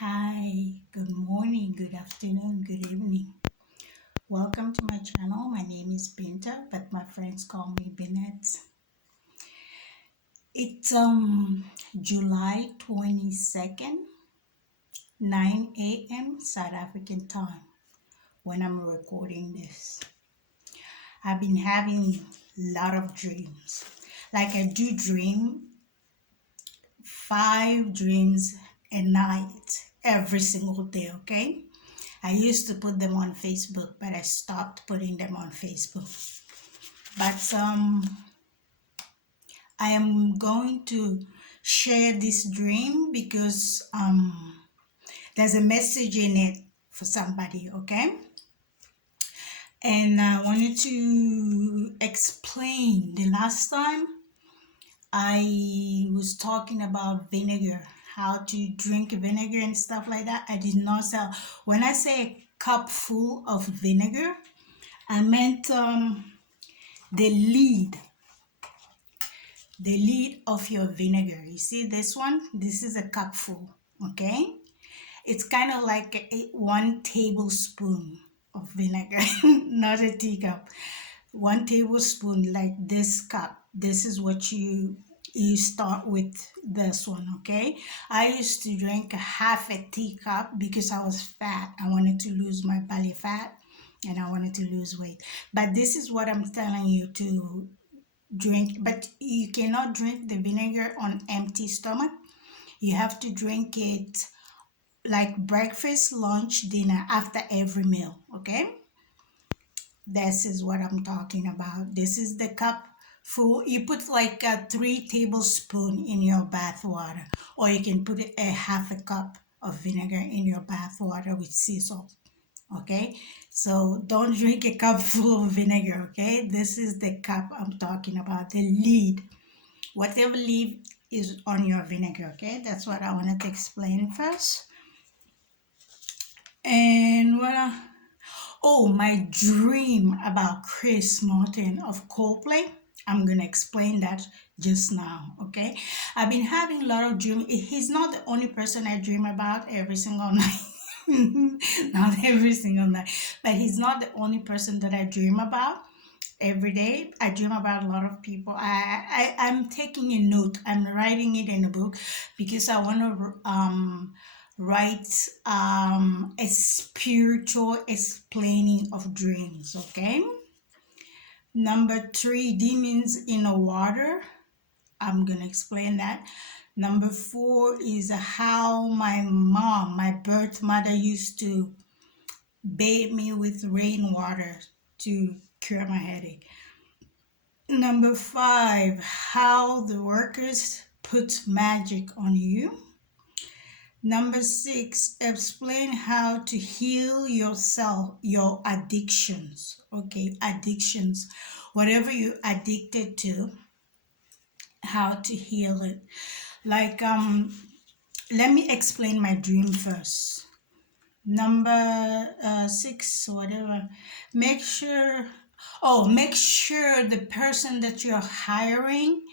Hi, good morning, good afternoon, good evening. Welcome to my channel. My name is Bint, but my friends call me Binnete. It's July 22nd, 9 a.m. South African time when I'm recording this. I've been having a lot of dreams. Like I do dream 5 dreams a night every single day, okay? I used to put them on Facebook, but I stopped putting them on Facebook. But I am going to share this dream because there's a message in it for somebody, okay? And I wanted to explain the last time I was talking about vinegar, how to drink vinegar and stuff like that. I did not say, when I say a cup full of vinegar, I meant the lid of your vinegar. You see this one? This is a cup full, okay? It's kind of like 1 tablespoon of vinegar, not a teacup. 1 tablespoon, like this cup. This is what you start with this one, okay? I used to drink half a teacup because I was fat. I wanted to lose my belly fat and I wanted to lose weight. But this is what I'm telling you to drink. But you cannot drink the vinegar on empty stomach. You have to drink it like breakfast, lunch, dinner, after every meal, okay? This is what I'm talking about. This is the cup full. You put like 3 tablespoons in your bath water, or you can put a half a cup of vinegar in your bath water with sea salt, okay? So don't drink a cup full of vinegar, okay? This is the cup I'm talking about, the lid. Whatever lid is on your vinegar, okay? That's what I wanted to explain first. And my dream about Chris Martin of Coldplay. I'm gonna explain that just now, okay? I've been having a lot of dreams. He's not the only person I dream about every single night. Not every single night, but he's not the only person that I dream about every day. I dream about a lot of people. I'm taking a note. I'm writing it in a book because I want to write a spiritual explaining of dreams, okay? Number 3, demons in the water. I'm gonna explain that. Number 4 is how my mom, my birth mother, used to bathe me with rainwater to cure my headache. Number 5, how the workers put magic on you. Number 6, explain how to heal yourself, your addictions. Okay, addictions. Whatever you're addicted to, how to heal it. Like, let me explain my dream first. Number 6, whatever. Make sure the person that you're hiring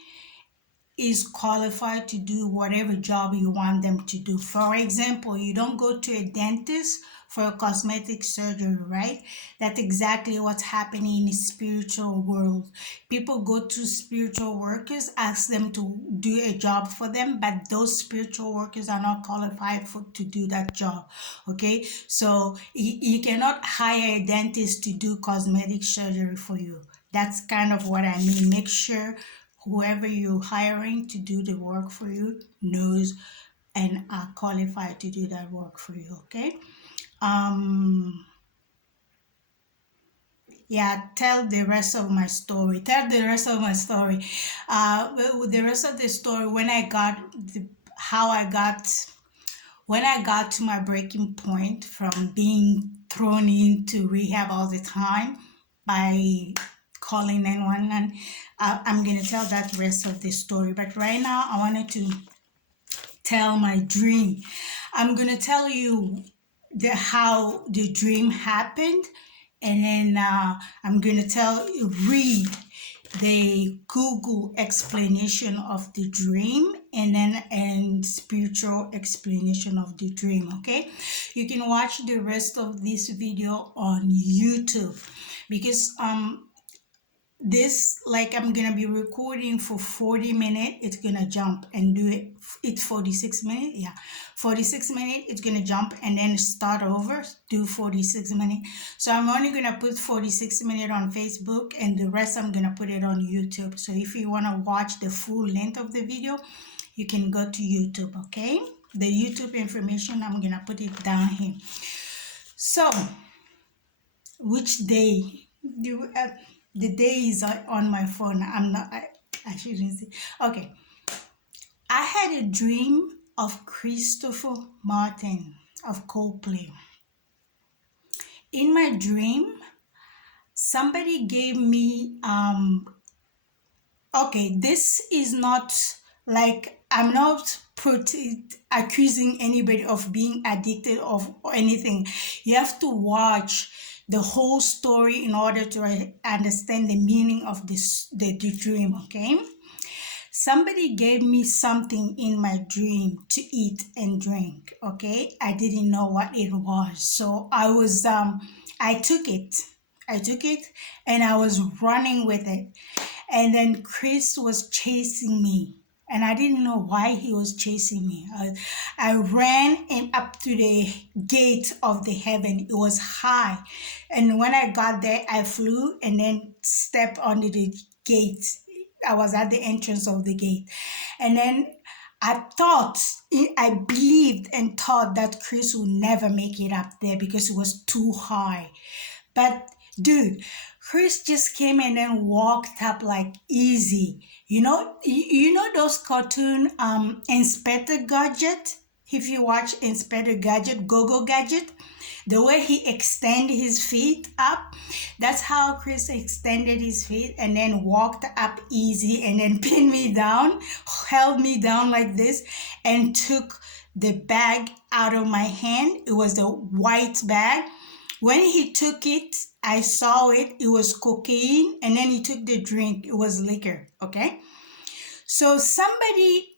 is qualified to do whatever job you want them to do. For example, you don't go to a dentist for a cosmetic surgery, right? That's exactly what's happening in the spiritual world. People go to spiritual workers, ask them to do a job for them, but those spiritual workers are not qualified to do that job, okay? So you cannot hire a dentist to do cosmetic surgery for you. That's kind of what I mean. Make sure whoever you're hiring to do the work for you knows and are qualified to do that work for you, okay? Tell the rest of my story. The rest of the story, when I got to my breaking point from being thrown into rehab all the time by calling 911. I'm going to tell that rest of the story. But right now, I wanted to tell my dream. I'm going to tell you how the dream happened. And then I'm going to read the Google explanation of the dream and spiritual explanation of the dream. Okay, you can watch the rest of this video on YouTube, because this, like, I'm gonna be recording for 40 minutes. It's gonna jump and do it. It's 46 minutes. Yeah, 46 minutes. It's gonna jump and then start over, do 46 minutes. So I'm only gonna put 46 minutes on Facebook, and the rest I'm gonna put it on YouTube. So if you want to watch the full length of the video, you can go to YouTube. Okay, the YouTube information, I'm gonna put it down here. So which day do the day is on my phone. I shouldn't say. Okay. I had a dream of Christopher Martin of Coldplay. In my dream, somebody gave me okay, this is not like, I'm not accusing anybody of being addicted or anything. You have to watch the whole story in order to understand the meaning of the dream. Okay, somebody gave me something in my dream to eat and drink. Okay, I didn't know what it was, so I took it and I was running with it, and then Chris was chasing me. And I didn't know why he was chasing me. I ran up to the gate of the heaven. It was high. And when I got there, I flew and then stepped onto the gate. I was at the entrance of the gate. And then I believed and thought that Chris would never make it up there because it was too high. But dude, Chris just came and then walked up like easy. You know those cartoon Inspector Gadget? If you watch Inspector Gadget, Go-Go Gadget, the way he extended his feet up, that's how Chris extended his feet and then walked up easy and then pinned me down, held me down like this, and took the bag out of my hand. It was the white bag. When he took it, I saw it. It was cocaine, and then he took the drink. It was liquor, okay? So somebody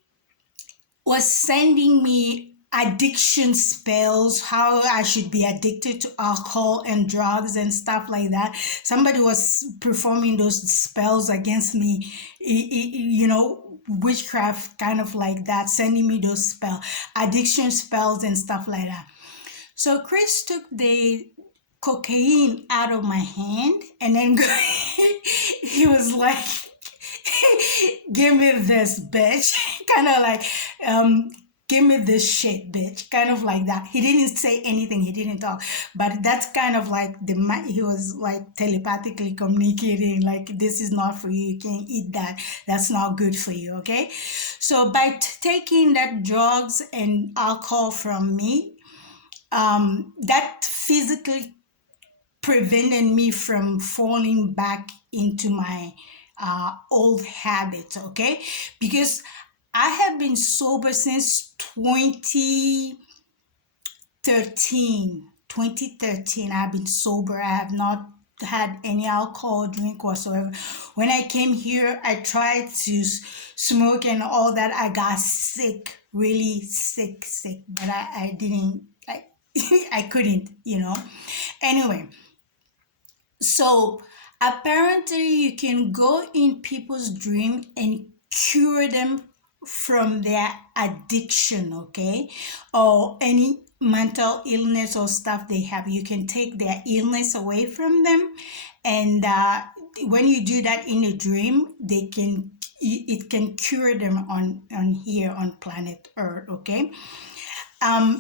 was sending me addiction spells, how I should be addicted to alcohol and drugs and stuff like that. Somebody was performing those spells against me, witchcraft, kind of like that, sending me those addiction spells and stuff like that. So Chris took the cocaine out of my hand and then he was like, give me this, bitch. Kind of like, give me this shit, bitch. Kind of like that. He didn't say anything. He didn't talk. But that's kind of like he was like telepathically communicating, like, this is not for you. You can't eat that. That's not good for you, okay? So by taking that drugs and alcohol from me, that physically prevented me from falling back into my old habits, okay? Because I have been sober since 2013. I've been sober. I have not had any alcohol drink whatsoever. When I came here, I tried to smoke and all that. I got sick, really sick, but I didn't, I couldn't, Anyway, so apparently you can go in people's dream and cure them from their addiction, okay? Or any mental illness or stuff they have. You can take their illness away from them. And when you do that in a dream, it can cure them on here on planet Earth, okay?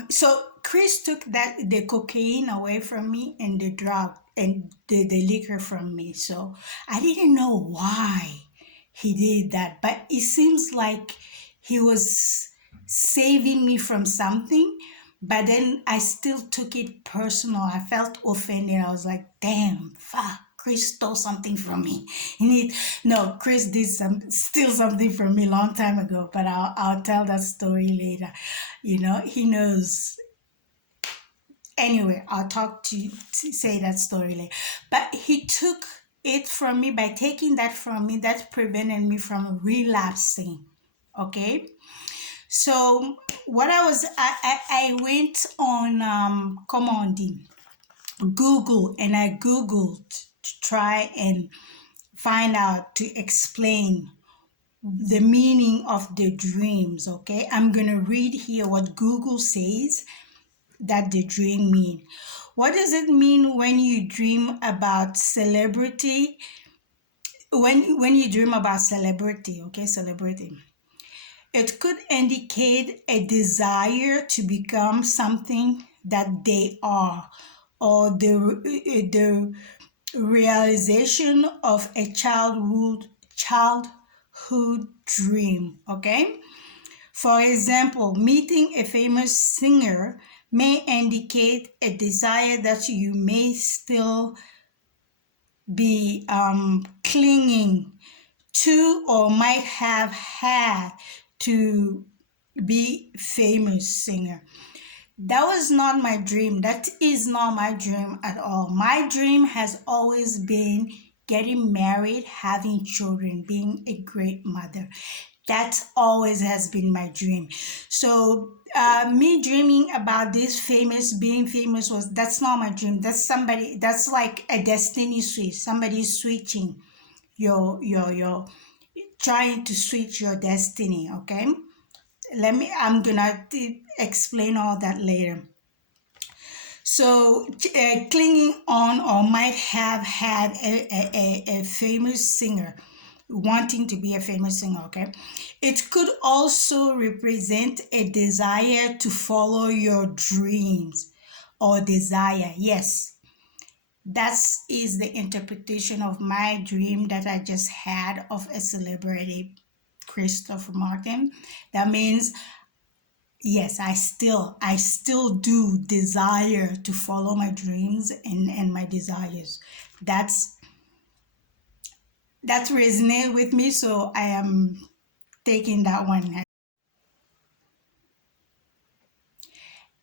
So Chris took the cocaine away from me and the drug and the liquor from me. So I didn't know why he did that, but it seems like he was saving me from something. But then I still took it personal. I felt offended. I was like, damn, fuck. Chris stole something from me. No, Chris did steal something from me a long time ago, but I'll tell that story later. He knows. Anyway, I'll talk to say that story later. But he took it from me, by taking that from me, that prevented me from relapsing. Okay. So what I went on come on the Google, and I Googled to try and find out, to explain the meaning of the dreams. Okay, I'm gonna read here what Google says that the dream mean. What does it mean when you dream about celebrity? When you dream about celebrity, okay, celebrity, it could indicate a desire to become something that they are, or the realization of a childhood dream. Okay. For example, meeting a famous singer may indicate a desire that you may still be clinging to, or might have had, to be famous singer. That was not my dream. That is not my dream at all. My dream has always been getting married, having children, being a great mother. That always has been my dream. So me dreaming about this famous, being famous, that's not my dream. That's like a destiny switch. Somebody switching your trying to switch your destiny. Okay. I'm gonna explain all that later. So clinging on, or might have had a famous singer, wanting to be a famous singer. Okay. It could also represent a desire to follow your dreams, or desire. Yes, that is the interpretation of my dream that I just had of a celebrity, Christopher Martin. That means, yes, I still do desire to follow my dreams and my desires. That's resonated with me, so I am taking that one.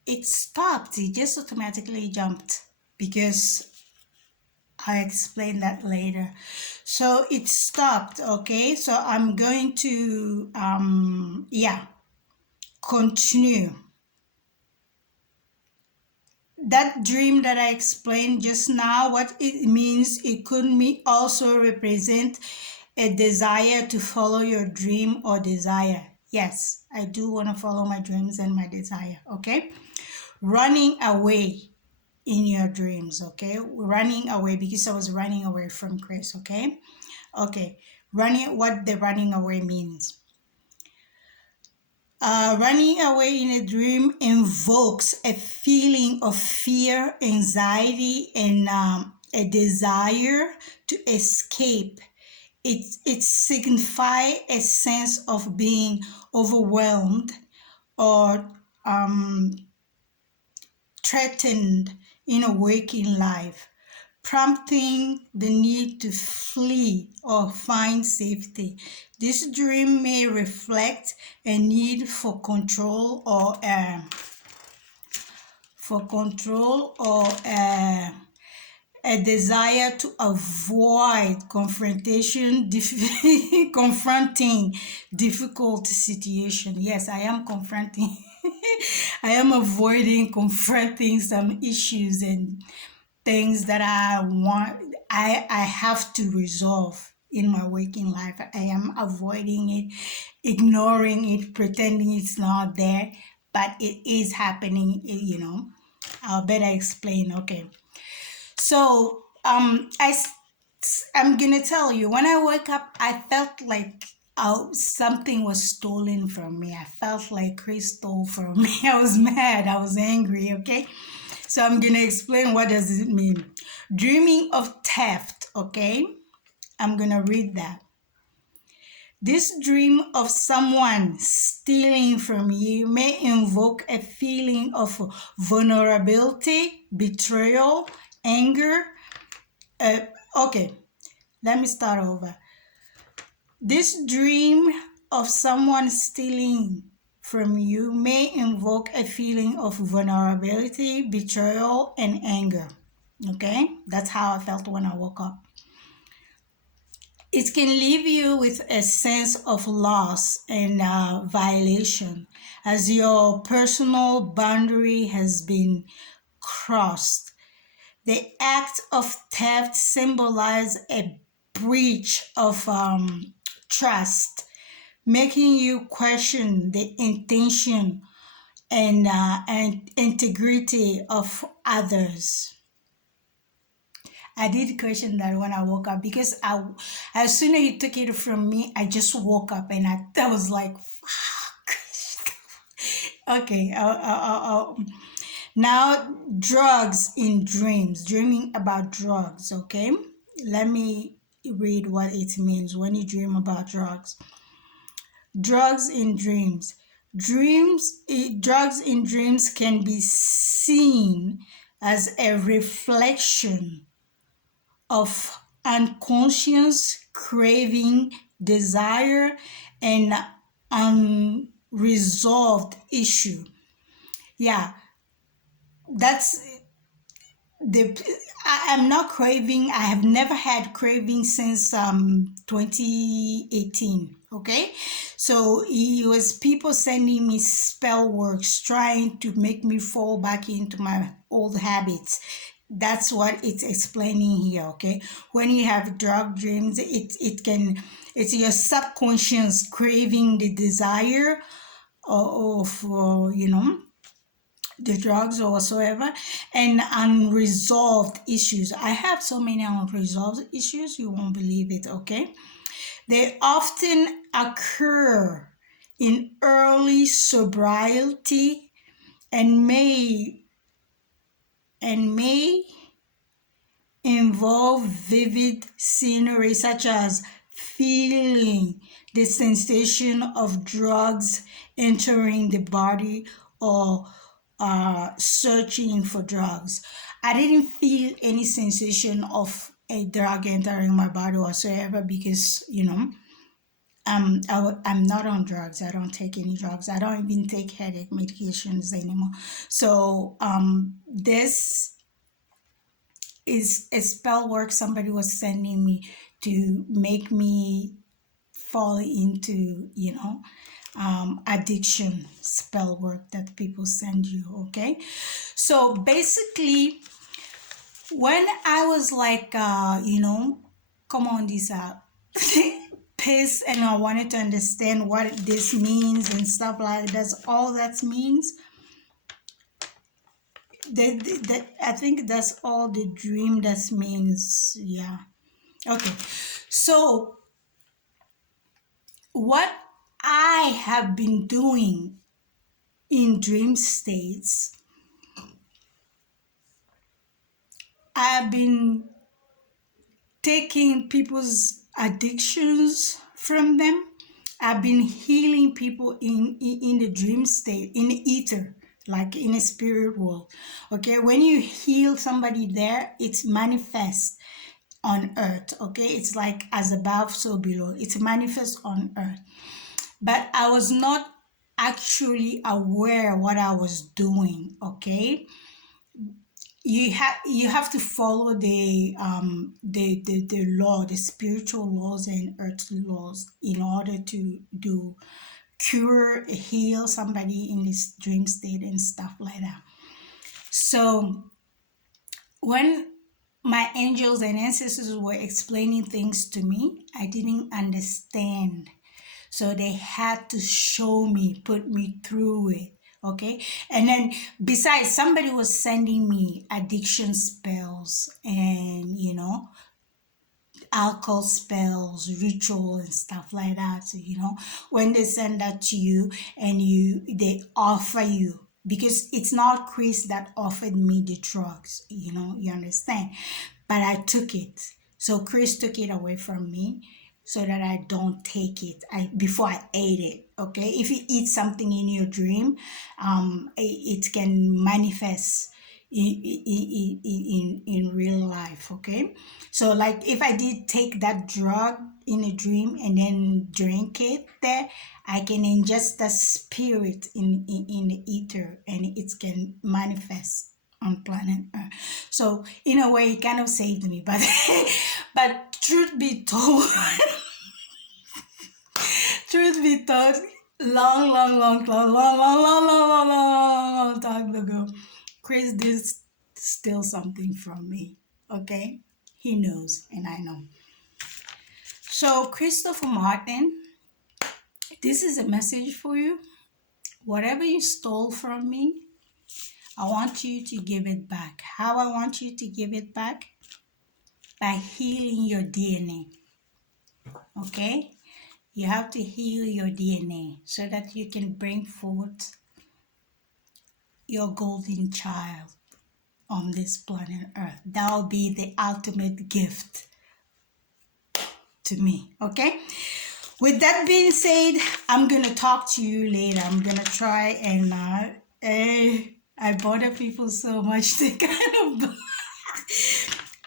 It stopped. It just automatically jumped, because I explain that later. So it stopped. Okay, so I'm going to continue. That dream that I explained just now, what it means, it could also represent a desire to follow your dream or desire. Yes, I do want to follow my dreams and my desire. Okay. Running away in your dreams. Okay. Running away, because I was running away from Chris. Okay. Okay. What the running away means. Running away in a dream invokes a feeling of fear, anxiety, and a desire to escape. It signifies a sense of being overwhelmed or threatened in a waking life, prompting the need to flee or find safety. This dream may reflect a need for control, or a desire to avoid confronting difficult situation. Yes, I am confronting. I am avoiding confronting some issues and things that I have to resolve in my waking life. I am avoiding it, ignoring it, pretending it's not there, but it is happening. I'll better explain. Okay. So I'm gonna tell you, when I woke up, I felt like something was stolen from me. I felt like Chris stole from me. I was mad. I was angry. Okay. So I'm gonna explain what does it mean. Dreaming of theft. Okay. I'm gonna read that. This dream of someone stealing from you may invoke a feeling of vulnerability, betrayal, anger. Okay, let me start over. This dream of someone stealing from you may invoke a feeling of vulnerability, betrayal, and anger. Okay, that's how I felt when I woke up. It can leave you with a sense of loss and violation as your personal boundary has been crossed. The act of theft symbolizes a breach of trust, making you question the intention and integrity of others. I did question that when I woke up because as soon as you took it from me, I just woke up and I was like, fuck. Okay. Now, drugs in dreams, dreaming about drugs. Okay. Let me read what it means when you dream about drugs. Drugs in dreams. Drugs in dreams can be seen as a reflection of unconscious craving, desire, and unresolved issue. Yeah, that's the I am not craving. I have never had craving since 2018. Okay, so it was people sending me spell works trying to make me fall back into my old habits. That's what it's explaining here. Okay, when you have drug dreams, it's your subconscious craving the desire of the drugs or whatsoever, and unresolved issues. I have so many unresolved issues, you won't believe it. Okay, they often occur in early sobriety and may involve vivid scenery such as feeling the sensation of drugs entering the body or searching for drugs. I didn't feel any sensation of a drug entering my body whatsoever because, I'm not on drugs. I don't take any drugs. I don't even take headache medications anymore. So this is a spell work somebody was sending me to make me fall into, addiction spell work that people send you. Okay, so basically when I was like come on this pissed and I wanted to understand what this means and stuff like that's all that means. I think that's all the dream that means. Yeah. Okay, so what I have been doing in dream states, I've been taking people's addictions from them. I've been healing people in the dream state, in the ether, like in a spirit world. Okay, when you heal somebody there, it's manifest on earth. Okay, it's like as above, so below. It's manifest on earth. But I was not actually aware what I was doing. Okay, you have to follow the law, the spiritual laws and earthly laws in order to do cure, heal somebody in this dream state and stuff like that. So when my angels and ancestors were explaining things to me, I didn't understand. So they had to show me, put me through it. Okay. And then besides, somebody was sending me addiction spells and, alcohol spells, ritual and stuff like that. So, when they send that to you and they offer you, because it's not Chris that offered me the drugs, you understand? But I took it. So Chris took it away from me so that I don't take it before I ate it. Okay, if you eat something in your dream, it can manifest in real life. Okay, so like if I did take that drug in a dream and then drink it there, I can ingest the spirit in the ether and it can manifest on planet Earth. So in a way, it kind of saved me. But but truth be told, truth be told, long time ago, Chris did steal something from me. Okay, he knows, and I know. So Christopher Martin, this is a message for you. Whatever you stole from me, I want you to give it back. How I want you to give it back? By healing your DNA. Okay? You have to heal your DNA so that you can bring forth your golden child on this planet Earth. That will be the ultimate gift to me. Okay? With that being said, I'm going to talk to you later. I'm going to try and I bother people so much. They kind of...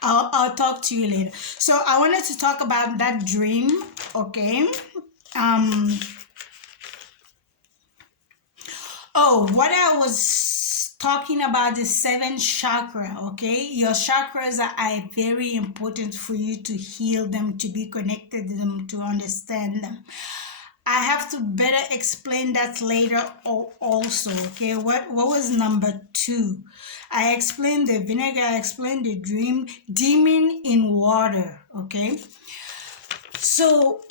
I'll talk to you later. So I wanted to talk about that dream, okay? What I was talking about the 7 chakra, okay? Your chakras are very important for you to heal them, to be connected to them, to understand them. I have to better explain that later also, okay? What was number 2? I explained the vinegar, I explained the dream, demon in water, okay? So,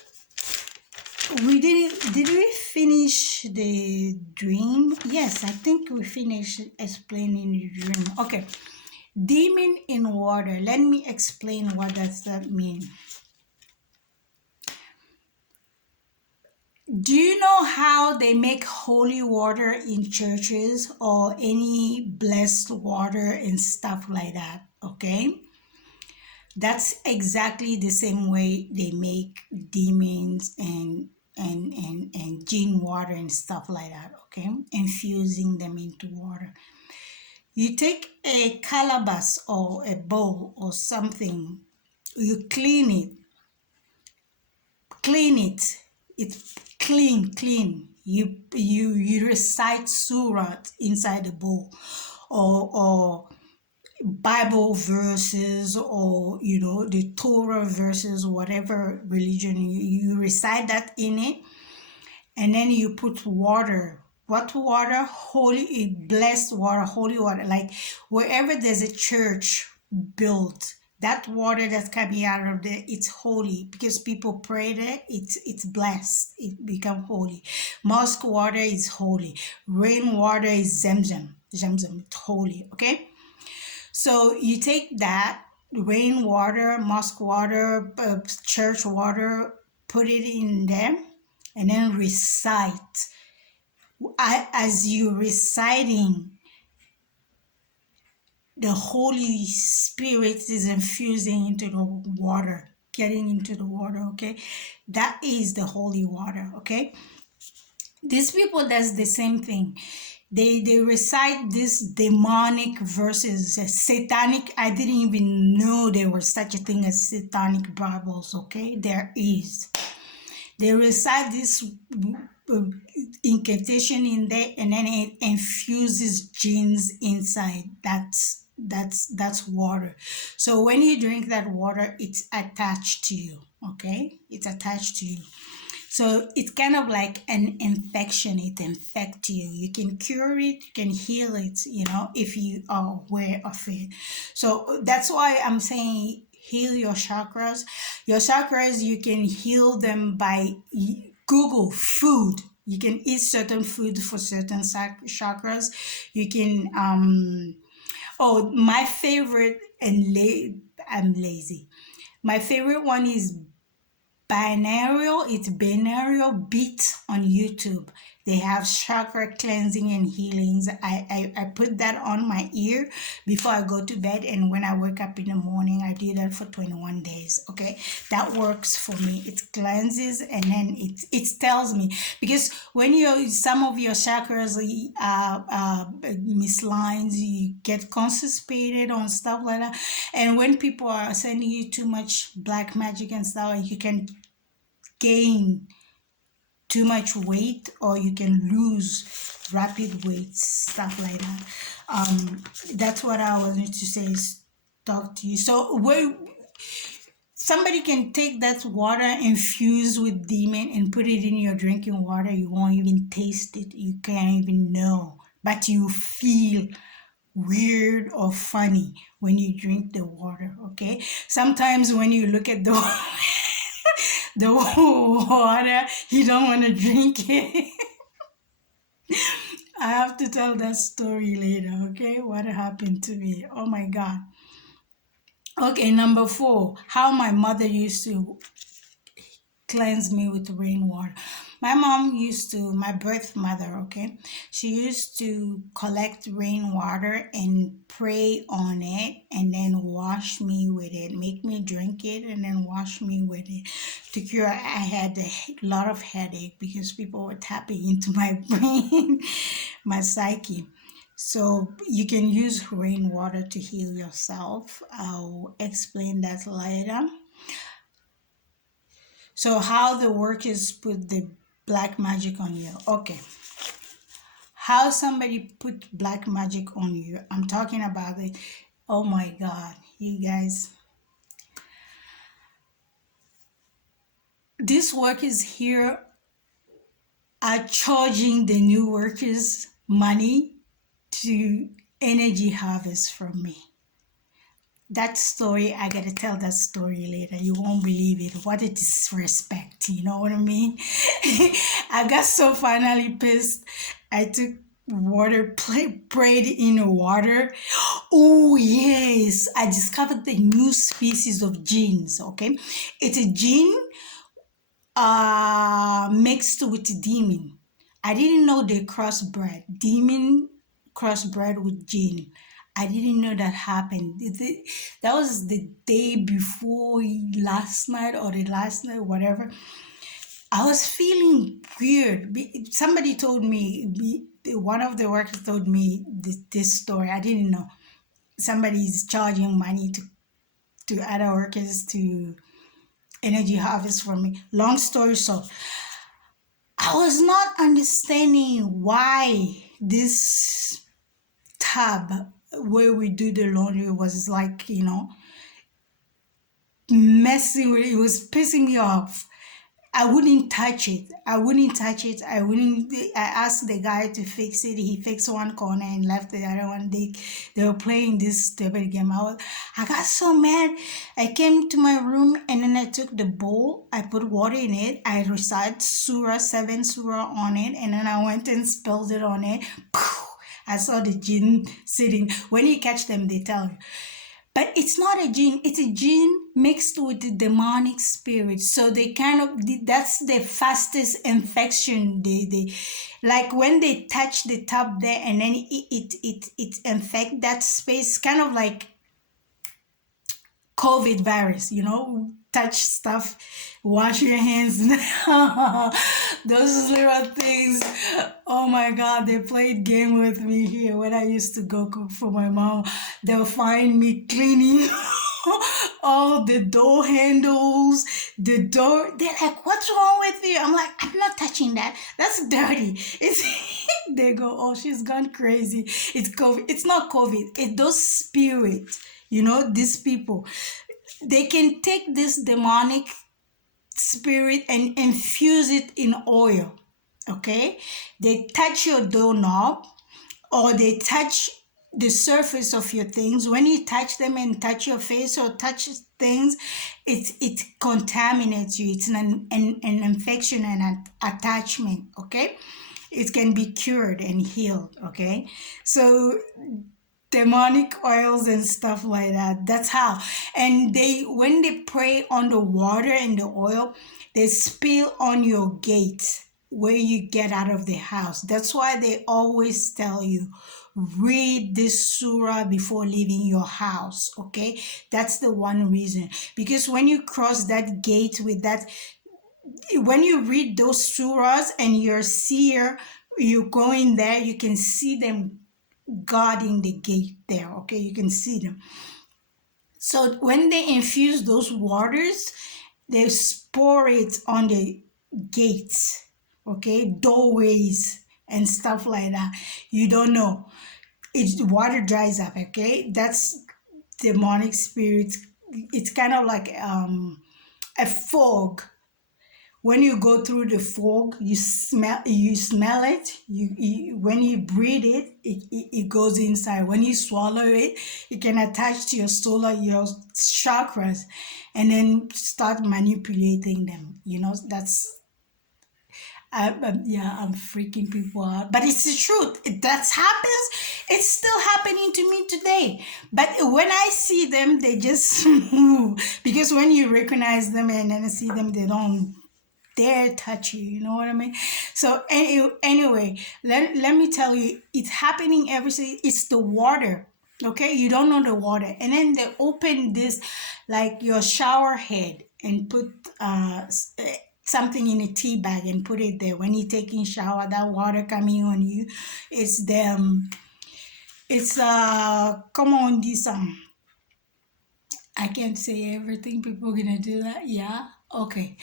did we finish the dream? Yes, I think we finished explaining the dream. Okay, demon in water. Let me explain what does that mean. Do you know how they make holy water in churches or any blessed water and stuff like that? Okay, that's exactly the same way they make demons and gin water and stuff like that. Okay, infusing them into water. You take a calabash or a bowl or something, you clean it. It's clean. You recite surah inside the bowl, or Bible verses, or the Torah verses, whatever religion you recite that in it, and then you put water. What water? Holy, blessed water, holy water. Like wherever there's a church built, that water that's coming out of there, it's holy because people pray there. It's blessed. It become holy. Mosque water is holy. Rain water is Zamzam. Zamzam, it's holy. Okay. So you take that rain water, mosque water, church water, put it in there, and then recite. As you reciting, the Holy Spirit is infusing into the water, getting into the water, okay? That is the holy water, okay? These people, that's the same thing. They recite this demonic verses, satanic. I didn't even know there was such a thing as satanic Bibles, okay? There is. They recite this incantation in there, and then it infuses genes inside. That's water. So when you drink that water, it's attached to you, okay? It's attached to you. So it's kind of like an infection. It infects you. You can cure it, you can heal it, if you are aware of it. So that's why I'm saying heal your chakras. Your chakras, you can heal them by Google food. You can eat certain food for certain chakras. You can, my favorite, I'm lazy. My favorite one is binaural beats on YouTube. They have chakra cleansing and healings. I put that on my ear before I go to bed, and when I wake up in the morning, I do that for 21 days. Okay, that works for me. It cleanses, and then it tells me, because when some of your chakras mislines, you get constipated on stuff like that, and when people are sending you too much black magic and stuff, you can gain too much weight, or you can lose rapid weight, stuff like that. That's what I wanted to say, is talk to you. So where somebody can take that water infused with demon and put it in your drinking water, you won't even taste it, you can't even know, but you feel weird or funny when you drink the water. Okay, sometimes when you look at the the water, you don't want to drink it. I have to tell that story later. Okay, what happened to me, oh my god. Okay, number 4, how my mother used to cleanse me with rainwater. My mom used to, my birth mother, okay, she used to collect rainwater and pray on it and then wash me with it, make me drink it and then wash me with it to cure. I had a lot of headache because people were tapping into my brain, my psyche. So you can use rainwater to heal yourself. I'll explain that later. So how the workers put the black magic on you. Okay. How somebody put black magic on you. I'm talking about it. Oh my God, you guys. These workers here are charging the new workers money to energy harvest from me. That story, I gotta tell that story later. You won't believe it. What a disrespect, you know what I mean? I got so finally pissed. I took water, prayed in the water. Oh yes, I discovered the new species of genes. Okay, it's a gene mixed with demon. I didn't know they crossbred. Demon crossbred with gene. I didn't know that happened. That was the day before last night or the last night, whatever. I was feeling weird. Somebody told me, one of the workers told me this story. I didn't know. Somebody's charging money to other workers to energy harvest for me. Long story short, I was not understanding why this tub where we do the laundry was like, messing with it. It was pissing me off. I wouldn't touch it. I asked the guy to fix it. He fixed one corner and left the other one. They were playing this stupid game. I got so mad. I came to my room and then I took the bowl. I put water in it. I recited Surah, 7 Surah on it. And then I went and spilled it on it. I saw the jinn sitting. When you catch them, they tell you. But it's not a jinn. It's a jinn mixed with the demonic spirit. So they that's the fastest infection. They like when they touch the top there and then it infect that space, kind of like COVID virus, touch stuff, wash your hands. Those little things. Oh my God, they played game with me here when I used to go cook for my mom. They'll find me cleaning all the door handles, the door. They're like, what's wrong with you? I'm like, I'm not touching that. That's dirty. They go, oh, she's gone crazy. It's COVID. It's not COVID. It's those spirits. These people, they can take this demonic spirit and infuse it in oil. Okay, they touch your doorknob or they touch the surface of your things. When you touch them and touch your face or touch things, it contaminates you. It's an infection and an attachment. Okay, it can be cured and healed. Okay, so demonic oils and stuff like that. That's how. And when they pray on the water and the oil, they spill on your gate where you get out of the house. That's why they always tell you, read this surah before leaving your house. Okay, that's the one reason. Because when you cross that gate with that, when you read those surahs and you're seer, you go in there, you can see them guarding the gate there. Okay, you can see them. So when they infuse those waters, they pour it on the gates. okay, doorways and stuff like that. You don't know. It's water dries up, okay? That's demonic spirits. It's kind of like a fog. When you go through the fog, you smell it. When you breathe it, it goes inside. When you swallow it, it can attach to your solar, your chakras, and then start manipulating them. That's yeah, I'm freaking people out, but it's the truth. That happens. It's still happening to me today. But when I see them, they just move, because when you recognize them and then see them, they don't dare touch you. You know what I mean? So anyway, let me tell you, it's happening every day. It's the water. Okay, you don't know the water, and then they open this, like your shower head, and put something in a tea bag and put it there. When you're taking shower, that water coming on you, it's them. It's come on, this I can't say everything. People gonna do that. Yeah. Okay.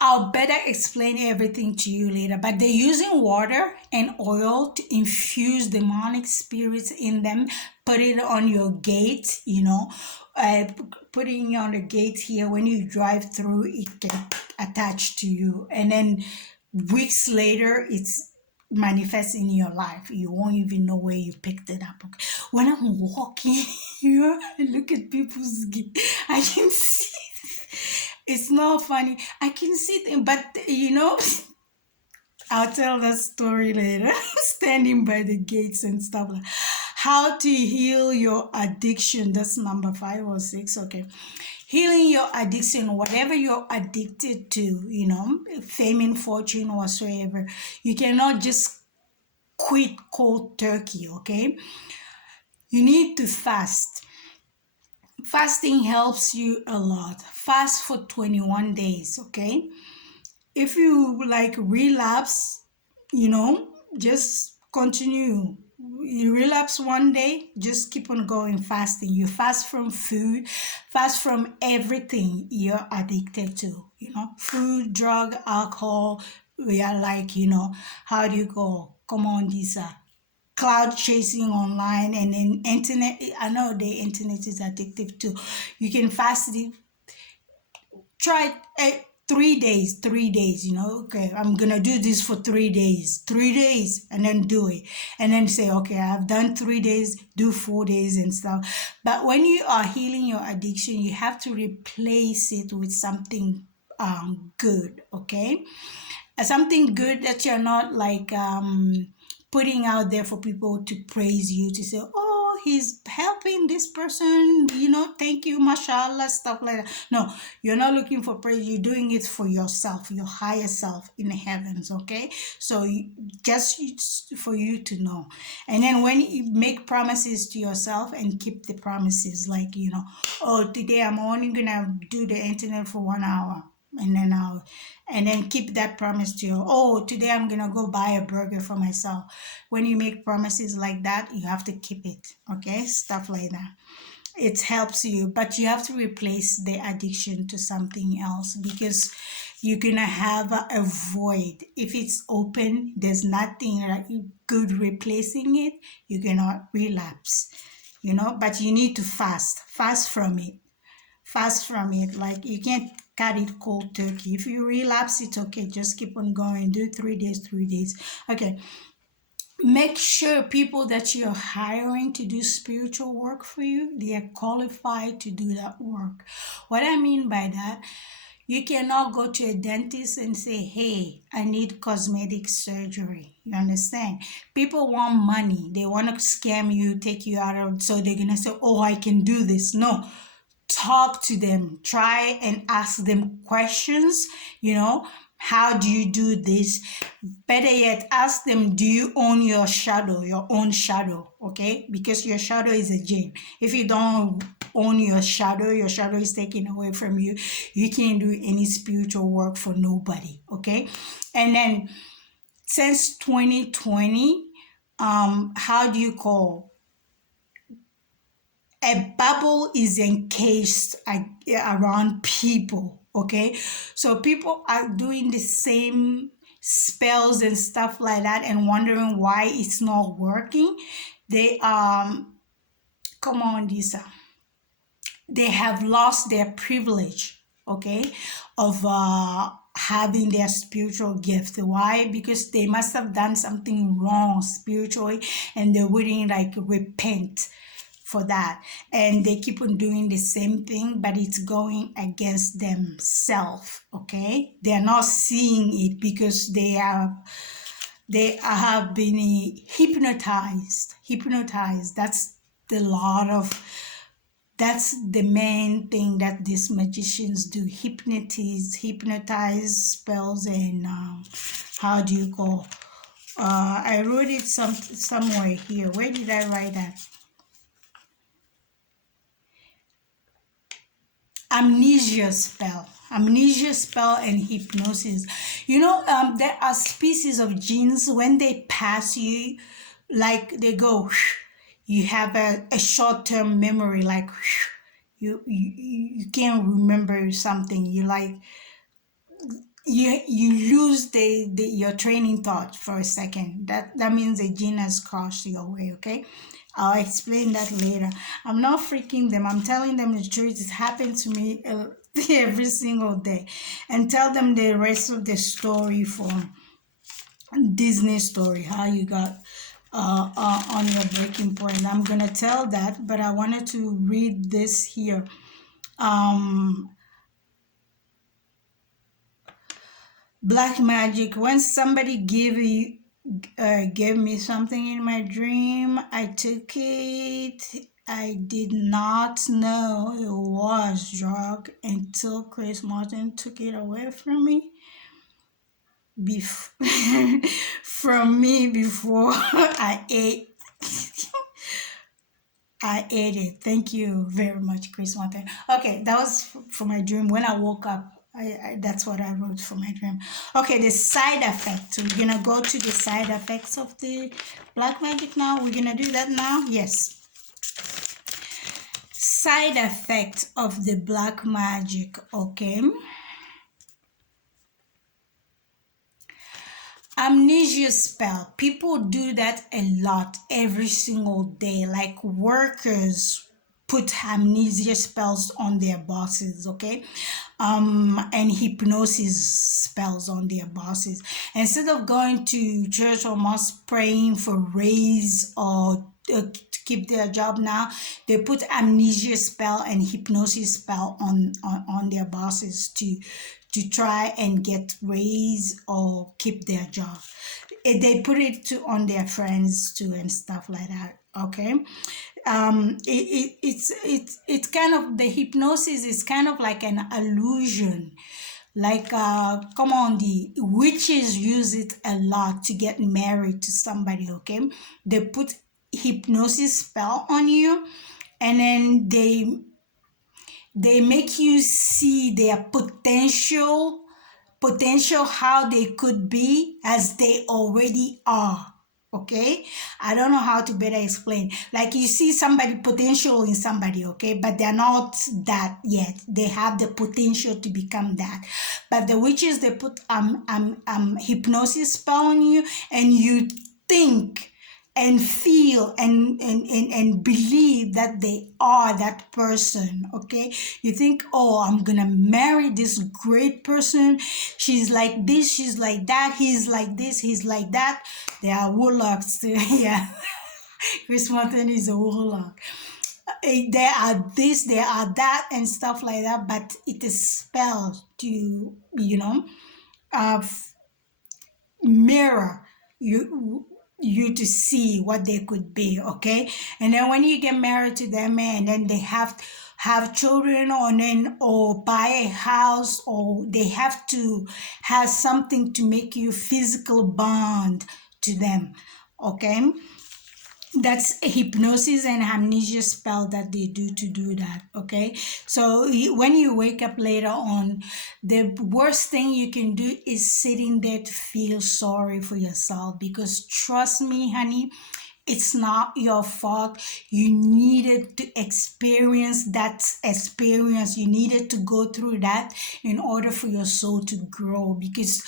I'll better explain everything to you later. But they're using water and oil to infuse demonic spirits in them. Put it on your gate, putting it on the gate here. When you drive through, it can attach to you. And then weeks later, it's manifest in your life. You won't even know where you picked it up. When I'm walking here, I look at people's gate. I can see. It's not funny. I can see them, but I'll tell that story later. Standing by the gates and stuff like how to heal your addiction. That's number 5 or 6. Okay. Healing your addiction, whatever you're addicted to, fame and fortune, whatsoever. You cannot just quit cold turkey, okay? You need to fast. Fasting helps you a lot. Fast for 21 days, okay? If you like relapse, just continue. You relapse one day, just keep on going fasting. You fast from food, fast from everything you're addicted to, food, drug, alcohol. We are like, how do you go? Come on, these are cloud chasing online, and then internet. I know the internet is addictive too. You can fast it. Try 3 days, okay, I'm gonna do this for 3 days, and then do it, and then say, okay, I've done 3 days, do 4 days and stuff. But when you are healing your addiction, you have to replace it with something good, okay? Something good that you're not like putting out there for people to praise you, to say, oh, he's helping this person, thank you, mashallah, stuff like that. No, you're not looking for praise. You're doing it for yourself, your higher self in the heavens, okay? So just for you to know. And then when you make promises to yourself and keep the promises, like, oh, today I'm only gonna do the internet for 1 hour. And then keep that promise to you. Oh, today I'm gonna go buy a burger for myself. When you make promises like that, you have to keep it, okay? Stuff like that. It helps you, but you have to replace the addiction to something else, because you're gonna have a void. If it's open, there's nothing good replacing it, you're gonna relapse, but you need to fast from it. Like, you can't cut it cold turkey. If you relapse, it's okay. Just keep on going. Do 3 days. Okay. Make sure people that you're hiring to do spiritual work for you, they are qualified to do that work. What I mean by that, you cannot go to a dentist and say, hey, I need cosmetic surgery. You understand? People want money. They want to scam you, take you out of, so they're going to say, oh, I can do this. No. Talk to them. Try and ask them questions. How do you do this? Better yet, ask them, do you own your own shadow? Okay? Because your shadow is a jinn. If you don't own your shadow is taken away from you. You can't do any spiritual work for nobody. Okay? And then, since 2020, how do you call? A bubble is encased around people, okay? So people are doing the same spells and stuff like that and wondering why it's not working, they come on, Lisa, they have lost their privilege, okay, of having their spiritual gift. Why? Because they must have done something wrong spiritually and they wouldn't like repent for that, and they keep on doing the same thing, but it's going against themselves. Okay, they're not seeing it because they have been hypnotized. That's the main thing that these magicians do: hypnotize spells, and how do you call, I wrote it somewhere here. Where did I write that? Amnesia spell and hypnosis. You know, there are species of jinns, when they pass you, like they go, you have a short-term memory, like you can't remember something. You like you lose your training thought for a second. That means the jinn has crossed your way. Okay, I'll explain that later. I'm not freaking them, I'm telling them the truth. It happened to me every single day. And tell them the rest of the story from Disney story, how you got on your breaking point. I'm gonna tell that, but I wanted to read this here. Black magic. When somebody gave me something in my dream, I took it. I did not know it was drug until Chris Martin took it away from me. From me before I ate. I ate it. Thank you very much, Chris Martin. Okay, that was for my dream. When I woke up, that's what I wrote for my dream. Okay, the side effects. We're gonna go to the side effects of the black magic now. We're gonna do that now. Yes. Side effect of the black magic. Okay. Amnesia spell. People do that a lot every single day. Like workers put amnesia spells on their bosses, okay? And hypnosis spells on their bosses. Instead of going to church or mosque praying for raise or to keep their job now, they put amnesia spell and hypnosis spell on their bosses to try and get raise or keep their job. They put it on their friends too and stuff like that. Okay, it's kind of, the hypnosis is kind of like an illusion. Like come on, the witches use it a lot to get married to somebody. Okay, they put hypnosis spell on you, and then they make you see their potential how they could be as they already are. Okay, I don't know how to better explain. Like you see somebody potential in somebody, okay, but they're not that yet. They have the potential to become that. But the witches, they put hypnosis spell on you, and you think and feel and believe that they are that person. Okay, you think, oh, I'm gonna marry this great person, she's like this, she's like that, he's like this, he's like that. They are warlocks too. Yeah. Chris Martin is a warlock. They are this, they are that, and stuff like that, but it is spelled to mirror you to see what they could be. Okay, and then when you get married to them, and then they have children, or buy a house, or they have to have something to make you physical bond to them. Okay, that's a hypnosis and amnesia spell that they do that. Okay, so when you wake up later on, the worst thing you can do is sitting there to feel sorry for yourself, because trust me, honey, it's not your fault. You needed to experience that experience. You needed to go through that in order for your soul to grow, because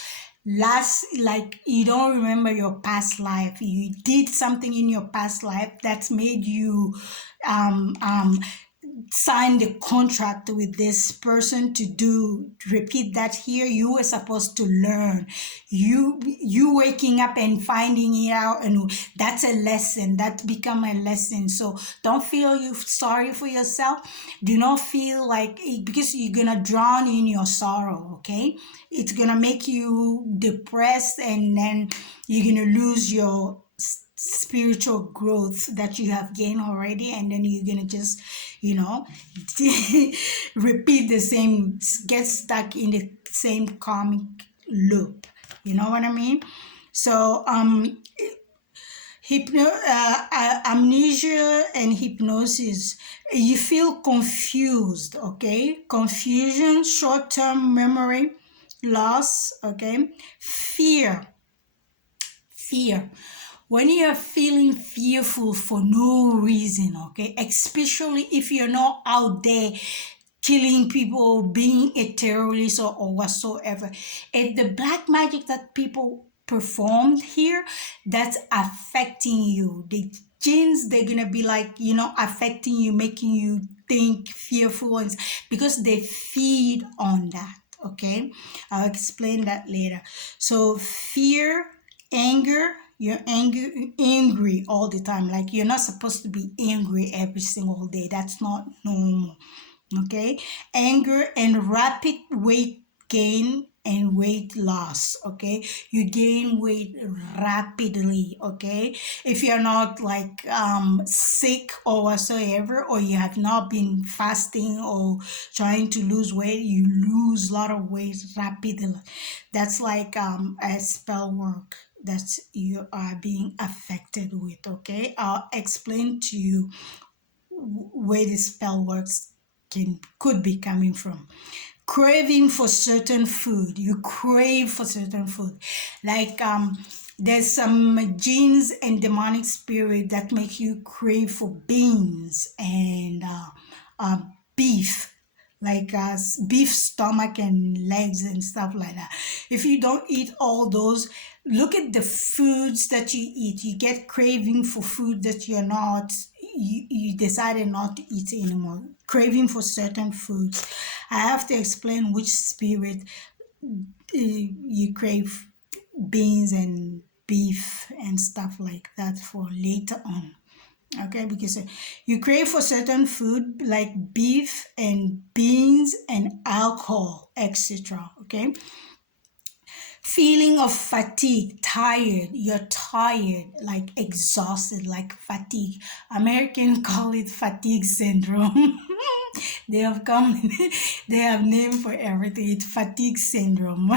last, like you don't remember your past life, you did something in your past life that's made you um um sign the contract with this person to do repeat that here. You were supposed to learn. You waking up and finding it out, and that's a lesson that become a lesson. So don't feel you sorry for yourself. Do not feel like because you're gonna drown in your sorrow. Okay, it's gonna make you depressed, and then you're gonna lose your spiritual growth that you have gained already, and then you're gonna just you know repeat the same, get stuck in the same karmic loop. You know what I mean? So amnesia and hypnosis, you feel confused. Okay, confusion, short-term memory loss. Okay, fear, when you're feeling fearful for no reason. Okay, especially if you're not out there killing people, being a terrorist, or whatsoever. If the black magic that people performed here, that's affecting you. The genes, they're gonna be like, affecting you, making you think fearful, and because they feed on that. Okay, I'll explain that later. So fear, anger, you're angry all the time. Like you're not supposed to be angry every single day. That's not normal. Okay, anger and rapid weight gain and weight loss. Okay, you gain weight rapidly. Okay, if you're not like sick or whatsoever, or you have not been fasting or trying to lose weight, you lose a lot of weight rapidly. That's like a spell work that you are being affected with. Okay, I'll explain to you where the spell works could be coming from. Craving for certain food, you crave for certain food, like there's some genes and demonic spirit that make you crave for beans and uh, beef, like beef stomach and legs and stuff like that. If you don't eat all those, look at the foods that you eat. You get craving for food that you decided not to eat anymore. Craving for certain foods. I have to explain which spirit you crave beans and beef and stuff like that for later on. Okay, because you crave for certain food like beef and beans and alcohol, etc. Okay, feeling of fatigue, tired, you're tired, like exhausted, like fatigue. Americans call it fatigue syndrome. They have come, they have name for everything. It's fatigue syndrome.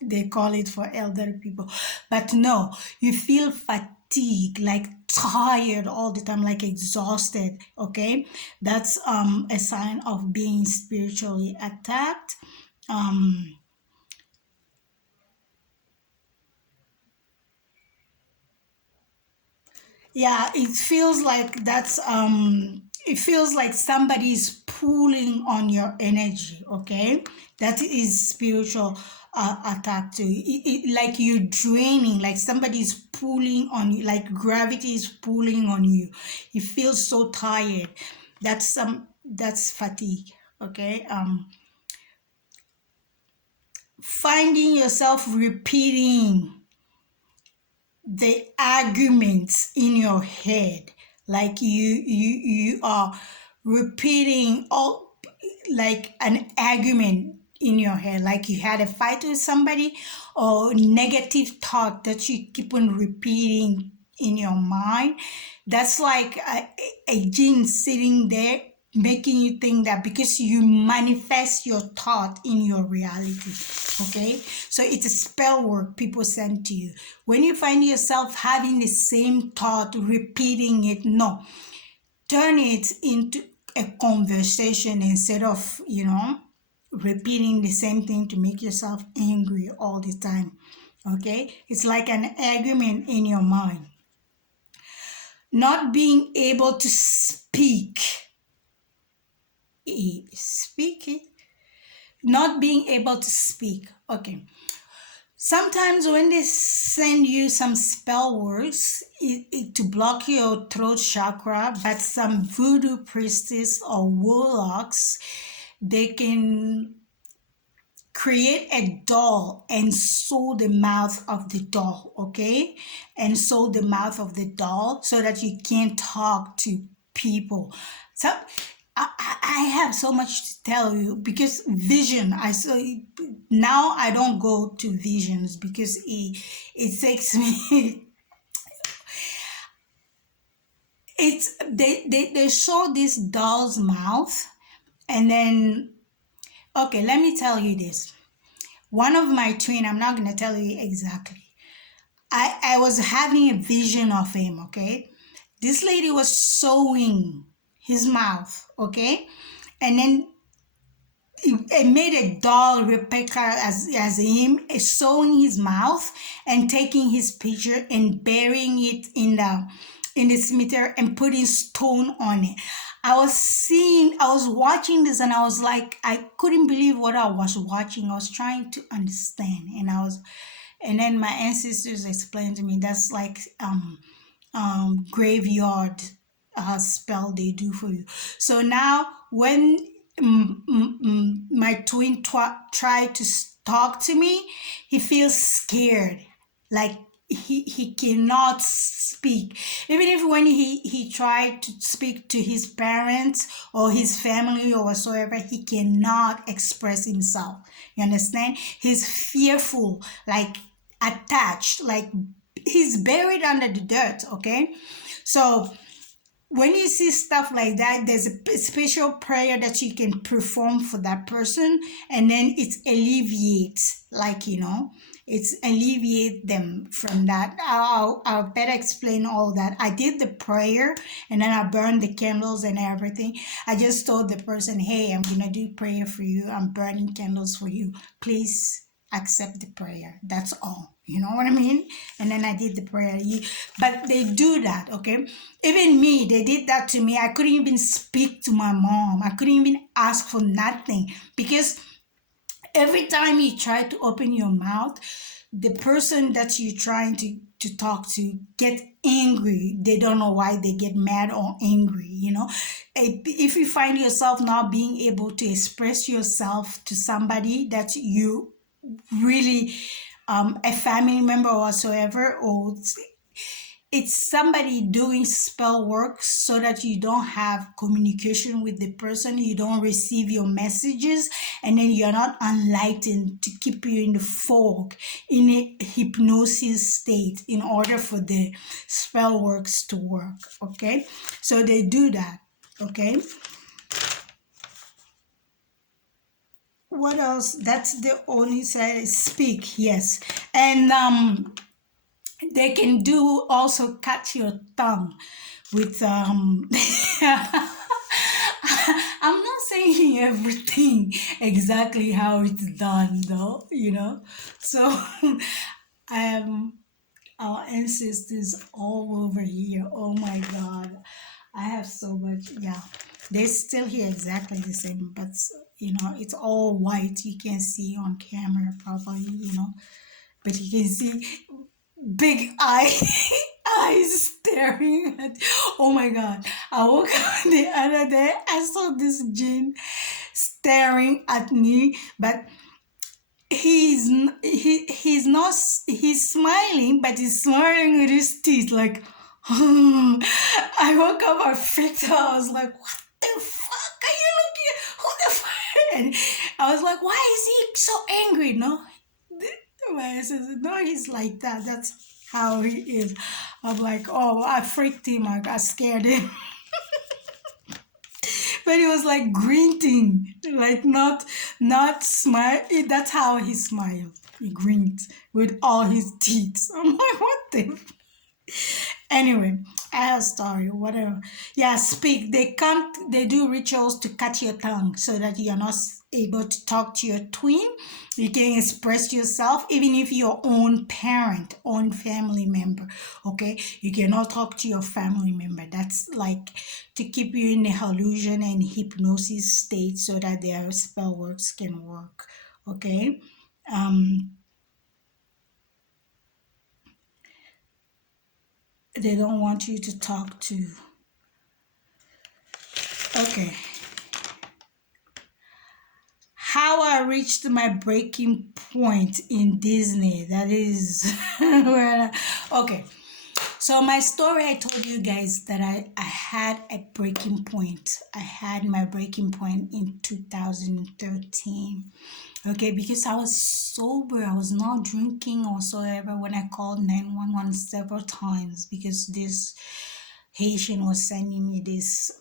They call it for elderly people. But no, you feel fatigue, like tired all the time, like exhausted. Okay, that's a sign of being spiritually attacked. Yeah, it feels like it feels like somebody's pulling on your energy. Okay, that is spiritual attack too. Like you're draining, like somebody's pulling on you, like gravity is pulling on you. You feel so tired. That's fatigue. Okay, finding yourself repeating the arguments in your head, like you are repeating all, like an argument in your head, like you had a fight with somebody, or negative thought that you keep on repeating in your mind. That's like a gene sitting there making you think that, because you manifest your thought in your reality. Okay, so it's a spell work people send to you. When you find yourself having the same thought, repeating it, no, turn it into a conversation instead of repeating the same thing to make yourself angry all the time. Okay, it's like an argument in your mind. Not being able to speak it, not being able to speak. Okay, Sometimes when they send you some spell words to block your throat chakra, but some voodoo priestess or warlocks, they can create a doll and sew the mouth of the doll, okay? And sew the mouth of the doll so that you can't talk to people. So I have so much to tell you because vision, I saw now I don't go to visions because it takes me it's they show this doll's mouth and then okay, let me tell you this. One of my twin, I'm not gonna tell you exactly. I was having a vision of him, okay? This lady was sewing his mouth, okay? And then it made a doll replica as him sewing his mouth and taking his picture and burying it in the cemetery and putting stone on it. I was watching this and I was like, I couldn't believe what I was watching. I was trying to understand and then my ancestors explained to me that's like graveyard spell they do for you. So now when my twin tried to talk to me, he feels scared, like he cannot speak. Even if when he tried to speak to his parents or his family or whatsoever, he cannot express himself. You understand? He's fearful, like attached, like he's buried under the dirt, okay? So when you see stuff like that, there's a special prayer that you can perform for that person, and then it alleviates, like it's alleviate them from that. I'll better explain all that. I did the prayer, and then I burned the candles and everything. I just told the person, "Hey, I'm gonna do prayer for you. I'm burning candles for you. Please accept the prayer." That's all. You know what I mean? And then I did the prayer. But they do that, okay? Even me, they did that to me. I couldn't even speak to my mom. I couldn't even ask for nothing because every time you try to open your mouth, the person that you're trying to talk to get angry. They don't know why they get mad or angry, If you find yourself not being able to express yourself to somebody that you really a family member or whatsoever, or it's somebody doing spell work so that you don't have communication with the person, you don't receive your messages, and then you're not enlightened to keep you in the fog, in a hypnosis state in order for the spell works to work, okay? So they do that, okay? What else? That's the only side. Speak, yes. And they can do also cut your tongue with I'm not saying everything exactly how it's done though, So our ancestors all over here. Oh my God. I have so much. Yeah. They're still here exactly the same, but it's all white. You can't see on camera properly, but you can see big eyes staring at. Oh my God. I woke up the other day. I saw this jinn staring at me, but he's smiling, but he's smiling with his teeth like I woke up, I freaked out. I was like, what the fuck are you looking at? Who the fuck? And I was like, why is he so angry? No, my sister, no, he's like that. That's how he is. I'm like, oh, I freaked him. I scared him. But he was like grunting, like not smile. That's how he smiled. He grinned with all his teeth. I'm like, what the? Anyway, I have a story, whatever. Yeah, speak. They can't. They do rituals to cut your tongue so that you're not able to talk to your twin. You can express yourself, even if your own parent, own family member. Okay, you cannot talk to your family member. That's like to keep you in the illusion and hypnosis state so that their spell works can work. Okay. they don't want you to talk to. Okay. How I reached my breaking point in Disney. That is where okay. So my story, I told you guys that I had a breaking point. I had my breaking point in 2013. Okay, because I was sober. I was not drinking or whatsoever when I called 911 several times because this Haitian was sending me this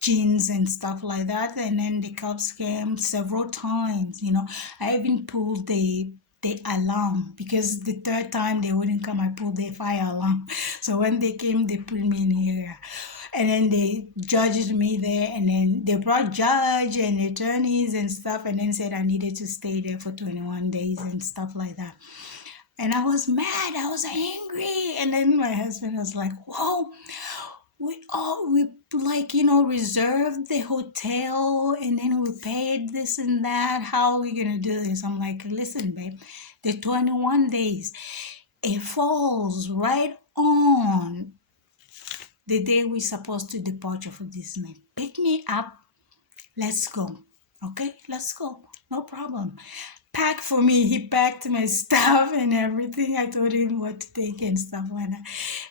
jeans and stuff like that, and then the cops came several times. I even pulled the alarm because the third time they wouldn't come. I pulled the fire alarm. So when they came, they put me in here, and then they judged me there, and then they brought judge and attorneys and stuff, and then said I needed to stay there for 21 days and stuff like that. And I was mad, I was angry, and then my husband was like, whoa, we reserved the hotel, and then we paid this and that. How are we gonna do this? I'm like, listen, babe, the 21 days, it falls right on the day we're supposed to depart for Disney. Pick me up, let's go. Okay, let's go, no problem. Pack for me. He packed my stuff and everything. I told him what to take and stuff like that.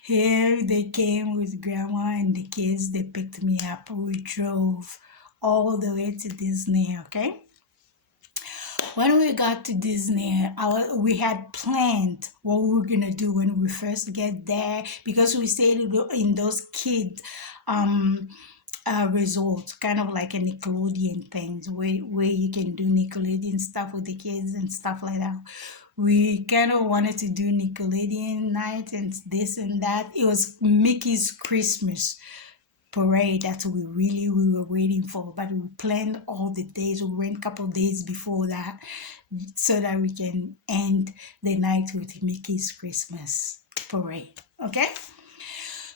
Here they came with grandma and the kids. They picked me up. We drove all the way to Disney. Okay. When we got to Disney, we had planned what we were gonna do when we first get there, because we stayed in those kids resort, kind of like a Nickelodeon things where you can do Nickelodeon stuff with the kids and stuff like that. We kind of wanted to do Nickelodeon night and this and that. It was Mickey's Christmas parade that we were waiting for, but we planned all the days. We went a couple of days before that so that we can end the night with Mickey's Christmas parade. Okay.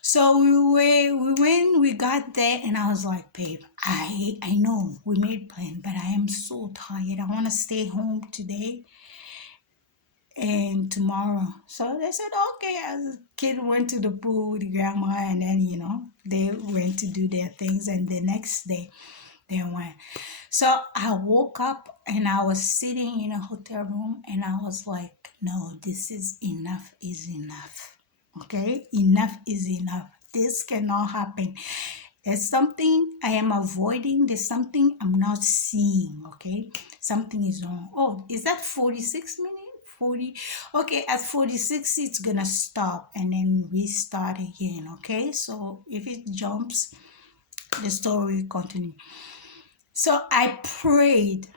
So we got there, and I was like, babe, I know we made plan, but I am so tired. I want to stay home today and tomorrow. So they said, okay. As a kid went to the pool with grandma, and then, they went to do their things, and the next day they went. So I woke up and I was sitting in a hotel room, and I was like, no, this is enough is enough. Okay, enough is enough. This cannot happen. There's something I am avoiding. There's something I'm not seeing. Okay, something is wrong. Oh, is that 46 minutes? 40. Okay, at 46 it's gonna stop and then restart again. Okay, so if it jumps, the story will continue. So I prayed.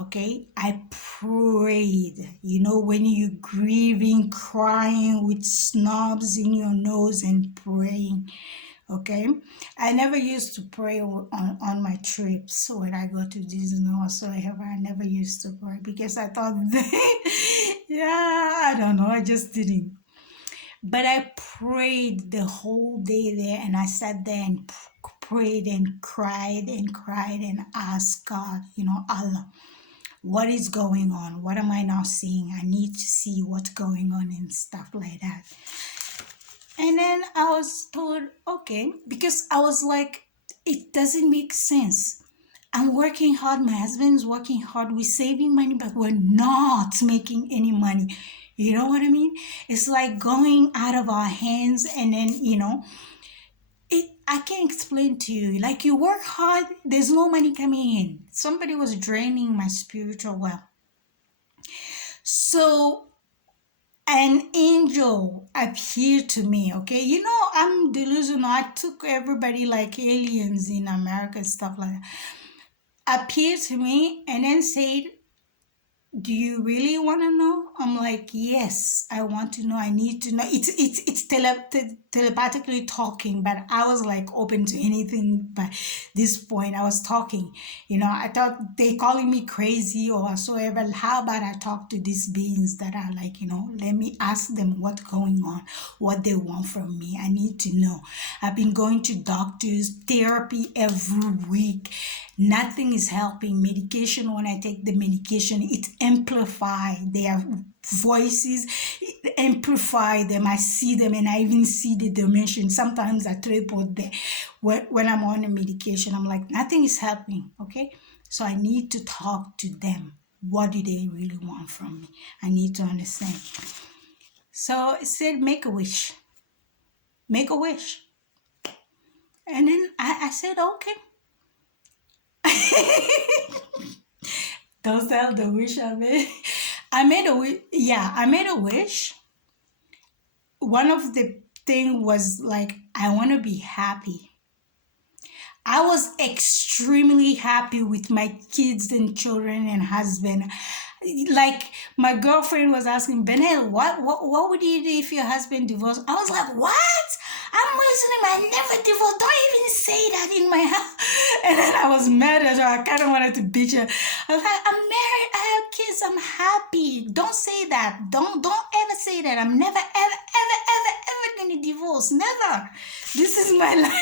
Okay, I prayed. When you grieving, crying with snobs in your nose and praying. Okay, I never used to pray on my trips when I go to Disney or whatsoever. I never used to pray because I thought I don't know, I just didn't. But I prayed the whole day there, and I sat there and prayed and cried and asked God, Allah, what is going on? What am I not seeing? I need to see what's going on and stuff like that. And then I was told, okay, because I was like, it doesn't make sense. I'm working hard. My husband's working hard. We're saving money, but we're not making any money. You know what I mean? It's like going out of our hands, and then, I can't explain to you. Like, you work hard, there's no money coming in. Somebody was draining my spiritual well. So an angel appeared to me. Okay, I'm delusional. I took everybody like aliens in America and stuff like that. Appeared to me and then said, do you really want to know? I'm like, yes, I want to know. I need to know. It's telepathically talking, but I was like open to anything. By this point, I was talking. I thought they calling me crazy or whatsoever. How about I talk to these beings that are like, let me ask them what's going on, what they want from me. I need to know. I've been going to doctors, therapy every week. Nothing is helping. Medication, when I take the medication, it amplifies. They are voices, amplify them. I see them, and I even see the dimension. Sometimes I tripod there. When I'm on a medication, I'm like, nothing is happening, okay? So I need to talk to them. What do they really want from me? I need to understand. So it said, make a wish. Make a wish. And then I said, okay. Don't tell the wish I made. I made a wish. Yeah, I made a wish. One of the thing was like, I want to be happy. I was extremely happy with my kids and children and husband. Like my girlfriend was asking, Benel, what would you do if your husband divorced? I was like, what? I'm Muslim. I never divorced. Don't even say that in my house. And then I was mad at her. I kind of wanted to bitch her. I was like, I'm married. I have kids. I'm happy. Don't say that. Don't ever say that. I'm never, ever going to divorce. Never. This is my life.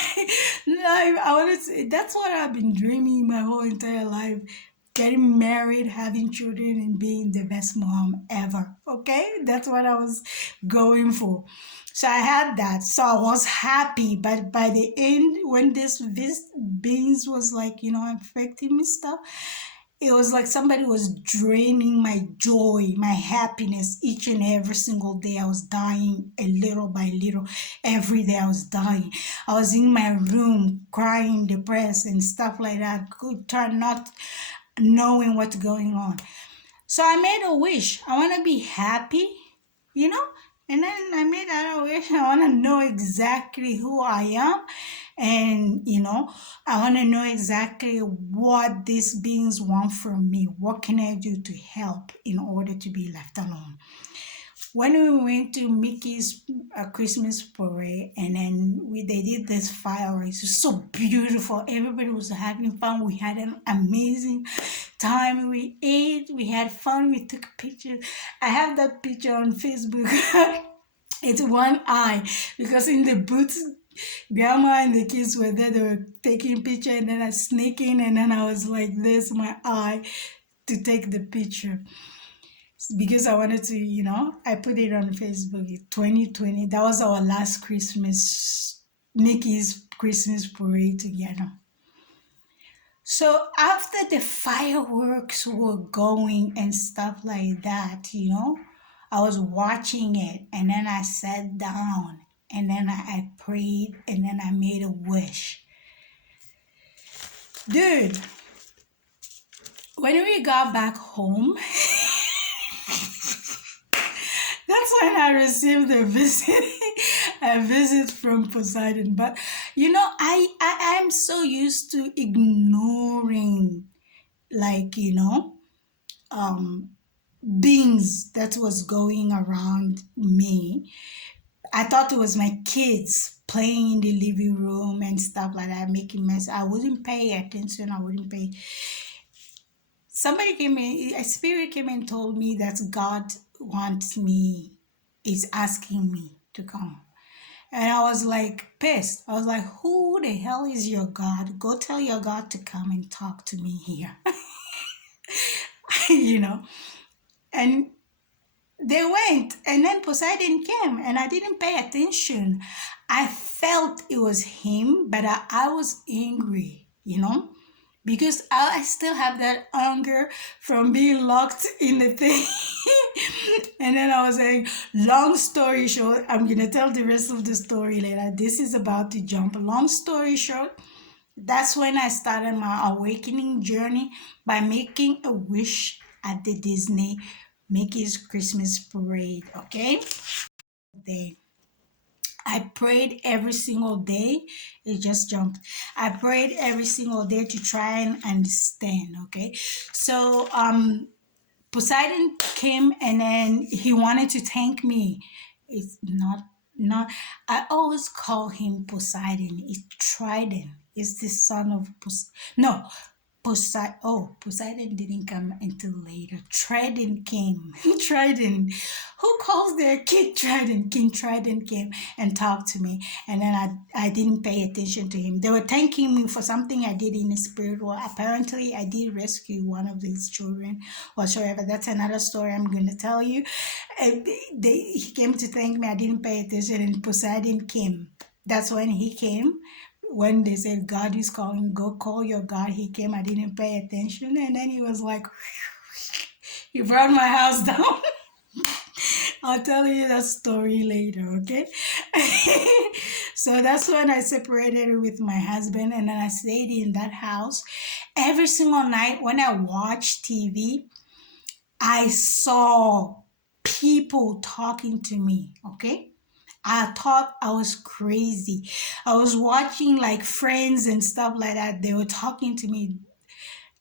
I want to say, that's what I've been dreaming my whole entire life. Getting married, having children, and being the best mom ever. Okay? That's what I was going for. So I had that. So I was happy. But by the end, when this beans was like, affecting me stuff, it was like somebody was draining my joy, my happiness each and every single day. I was dying a little by little. Every day I was dying. I was in my room crying, depressed, and stuff like that. Could turn not knowing what's going on. So I made a wish. I want to be happy, and then I made that a wish. I want to know exactly who I am. And, I want to know exactly what these beings want from me. What can I do to help in order to be left alone? When we went to Mickey's Christmas parade, and then they did this fireworks, it was so beautiful. Everybody was having fun. We had an amazing time. We ate, we had fun, we took pictures. I have that picture on Facebook. It's one eye, because in the booth, grandma and the kids were there. They were taking picture, and then I sneak in, and then I was like this, my eye, to take the picture. Because I wanted to, I put it on Facebook. 2020, that was our last Christmas, Nicki's Christmas parade together. So after the fireworks were going and stuff like that, I was watching it, and then I sat down, and then I prayed, and then I made a wish. Dude, when we got back home, that's when I received a visit from Poseidon. But I'm so used to ignoring, like, things that was going around me. I thought it was my kids playing in the living room and stuff like that, making mess. I wouldn't pay attention. I wouldn't pay. Somebody came in, a spirit came and told me that God wants me, is asking me to come. And I was like pissed. I was like, who the hell is your God? Go tell your God to come and talk to me here. And they went, and then Poseidon came, and I didn't pay attention. I felt it was him, but I was angry, because I still have that anger from being locked in the thing. And then I was saying, long story short, I'm going to tell the rest of the story later. This is about to jump. Long story short, that's when I started my awakening journey by making a wish at the Disney Mickey's Christmas parade, okay? I prayed every single day. It just jumped. I prayed every single day to try and understand, okay? So Poseidon came, and then he wanted to thank me. It's not I always call him Poseidon. It's Trident. It's the son of no, Poseidon didn't come until later. Trident came. Trident. Who calls their kid Trident? King Trident came and talked to me. And then I didn't pay attention to him. They were thanking me for something I did in the spirit world. Apparently, I did rescue one of these children whatsoever. That's another story I'm going to tell you. He came to thank me. I didn't pay attention, and Poseidon came. That's when he came. When they said God is calling, go call your God, he came. I didn't pay attention, and then he was like, he brought my house down. I'll tell you that story later, okay? So that's when I separated with my husband, and then I stayed in that house. Every single night when I watched TV, I saw people talking to me, okay? I thought I was crazy. I was watching like Friends and stuff like that. They were talking to me.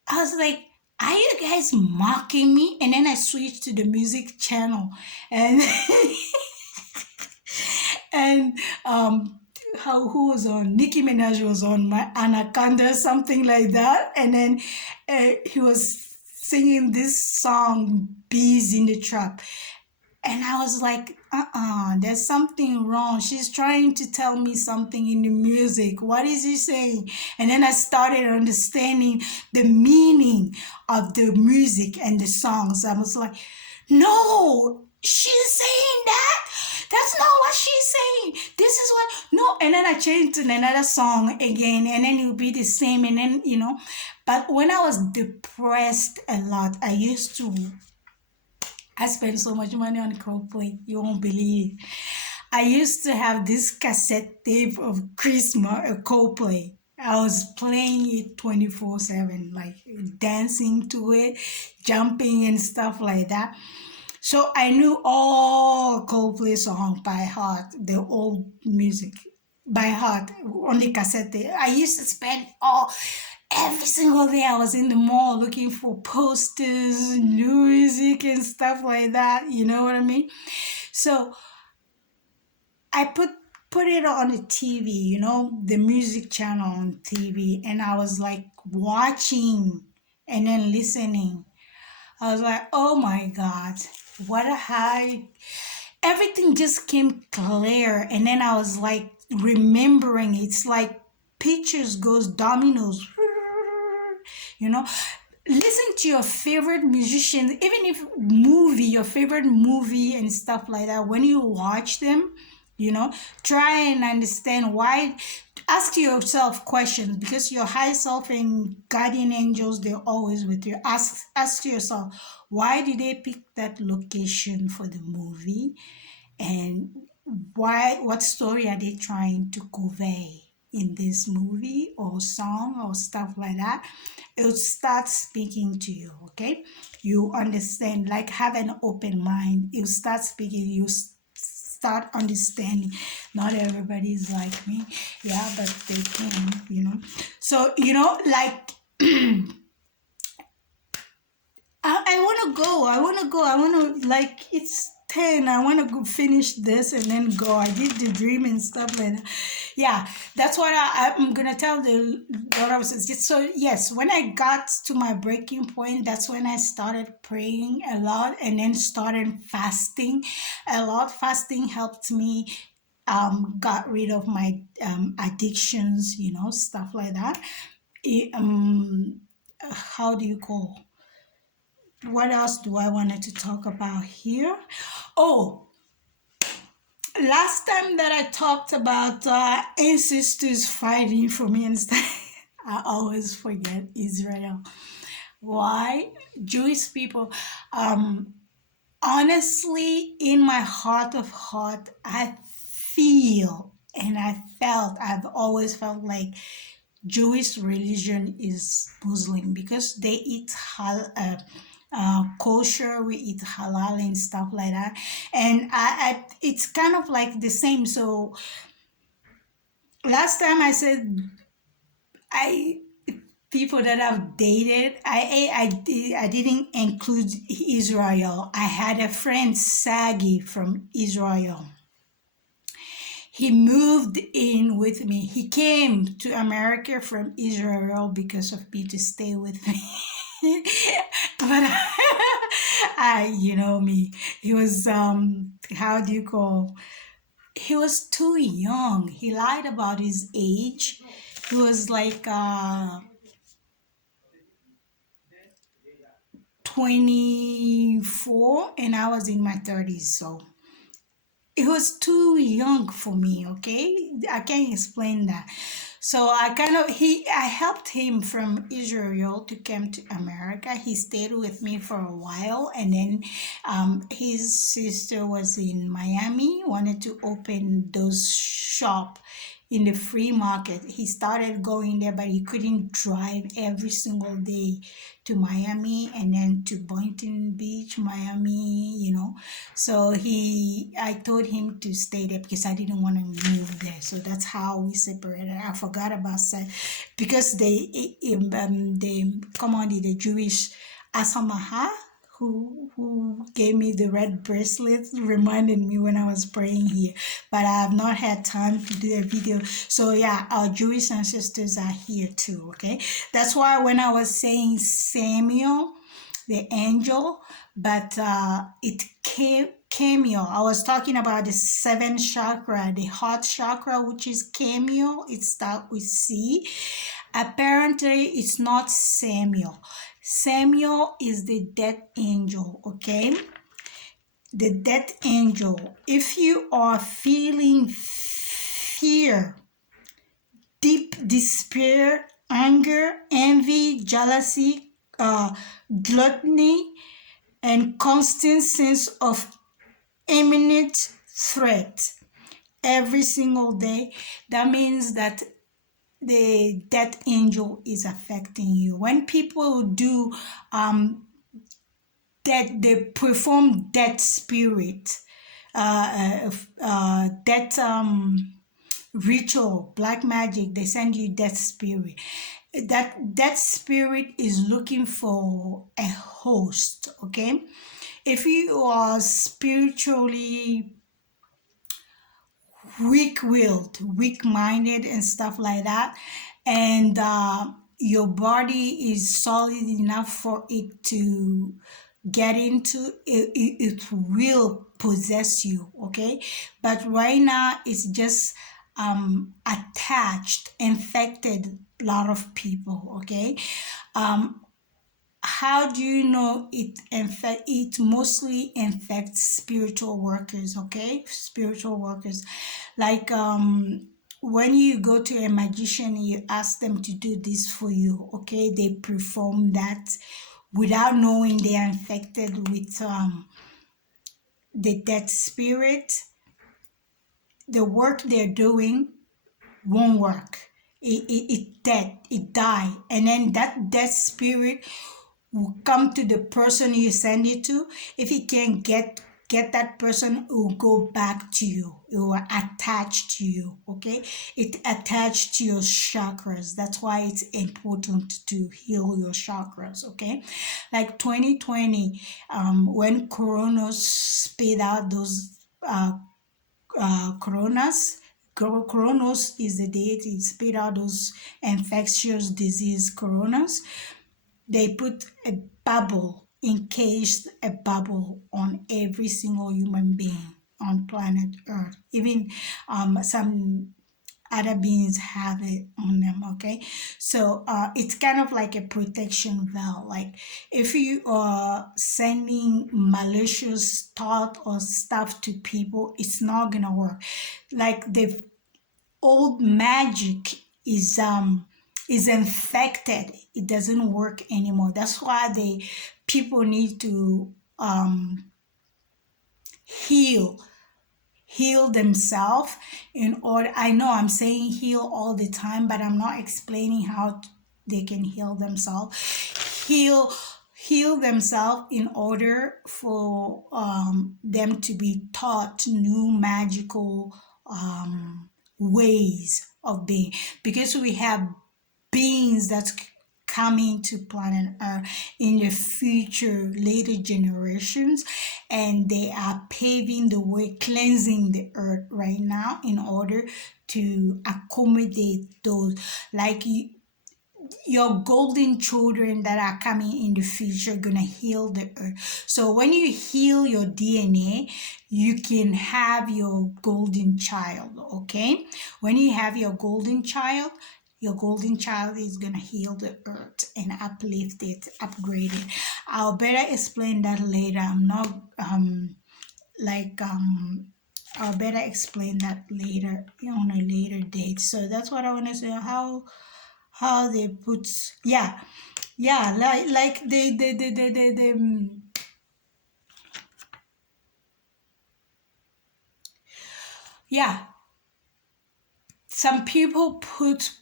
I was like, are you guys mocking me? And then I switched to the music channel, and and who was on? Nicki Minaj was on, my Anaconda, something like that. And then he was singing this song, Bees in the Trap. And I was like, there's something wrong. She's trying to tell me something in the music. What is he saying? And then I started understanding the meaning of the music and the songs. I was like, no, she's saying that. That's not what she's saying. This is what, no. And then I changed to another song again, and then it would be the same. And then, but when I was depressed a lot, I spent so much money on Coldplay, you won't believe. I used to have this cassette tape of Coldplay. I was playing it 24/7, like dancing to it, jumping and stuff like that. So I knew all Coldplay songs by heart, the old music by heart on the cassette tape. I used to spend every single day I was in the mall looking for posters, new music and stuff like that. You know what I mean? So I put it on the TV, the music channel on TV, and I was like watching and then listening. I was like, oh my God, what a high. Everything just came clear, and then I was like remembering. It's like pictures goes dominoes. Listen to your favorite musicians, even if your favorite movie and stuff like that. When you watch them, try and understand why. Ask yourself questions, because your high self and guardian angels, they're always with you. Ask yourself, why did they pick that location for the movie, and what story are they trying to convey in this movie or song or stuff like that? It will start speaking to you, okay? You understand, like have an open mind. You start speaking, you start understanding. Not everybody is like me, yeah, but they can, So, like, I want to go, like, it's 10. I want to go finish this and then go. I did the dream and stuff like that. Yeah, that's what I'm going to tell the Lord of Sisters. So, yes, when I got to my breaking point, that's when I started praying a lot and then started fasting a lot. Fasting helped me got rid of my addictions, stuff like that. How do you call? What else do I wanted to talk about here? Oh, last time that I talked about ancestors fighting for me and stuff, I always forget Israel. Why? Jewish people. Honestly, in my heart of heart, I feel and I've always felt like Jewish religion is Muslim, because they eat kosher, we eat halal and stuff like that, and it's kind of like the same. So last time I said people that I've dated, I didn't include Israel. I had a friend, Sagi, from Israel. He moved in with me. He came to America from Israel because of me to stay with me. But you know me. He was how do you call? He was too young. He lied about his age. He was like 24 and I was in my 30s, so it was too young for me. Okay, I can't explain that. So I helped him from Israel to come to America. He stayed with me for a while, and then his sister was in Miami, wanted to open those shop in the free market. He started going there, but he couldn't drive every single day to Miami and then to Boynton Beach, Miami, So I told him to stay there because I didn't want to move there. So that's how we separated. I forgot about that because they commanded the Jewish Asamaha who gave me the red bracelet, reminded me when I was praying here, but I have not had time to do a video. So yeah, our Jewish ancestors are here too. Okay, that's why when I was saying Samuel the angel, but it came cameo. I was talking about the seventh chakra, the heart chakra, which is cameo. It starts with C. Apparently, it's not Samuel. Samuel is the death angel, okay? The death angel. If you are feeling fear, deep despair, anger, envy, jealousy, gluttony, and constant sense of imminent threat every single day, that means that the death angel is affecting you. When people do that, they perform death spirit, death ritual, black magic, they send you death spirit. That spirit is looking for a host, okay? If you are spiritually weak-willed, weak-minded and stuff like that, and your body is solid enough for it to get into it, it will possess you, okay? But right now it's just attached, infected a lot of people, okay? How do you know it mostly infects spiritual workers, okay? Spiritual workers. Like when you go to a magician, you ask them to do this for you, okay? They perform that without knowing they are infected with the dead spirit. The work they're doing won't work. It dead, it die, and then that dead spirit will come to the person you send it to. If he can't get that person, it will go back to you. It will attach to you, okay? It attached to your chakras. That's why it's important to heal your chakras, okay? Like 2020, when Coronas spit out those coronas. Coronos is the deity, spit out those infectious disease coronas. They put a bubble, encased a bubble on every single human being on planet Earth. Even some other beings have it on them, okay? So it's kind of like a protection valve. Like if you are sending malicious thought or stuff to people, it's not gonna work. Like the old magic is infected. It doesn't work anymore. That's why people need to heal themselves in order. I know I'm saying heal all the time, but I'm not explaining how they can heal themselves. Heal themselves in order for them to be taught new magical ways of being, because we have beings that coming to planet Earth in the future, later generations, and they are paving the way, cleansing the earth right now in order to accommodate those, like your golden children that are coming in the future gonna heal the earth. So when you heal your DNA, you can have your golden child. Okay, when you have your golden child is gonna heal the earth and uplift it, upgrade it. I'll better explain that later. I'm not like I'll better explain that later on a later date. So that's what I want to say. How they put, yeah, yeah, like yeah, some people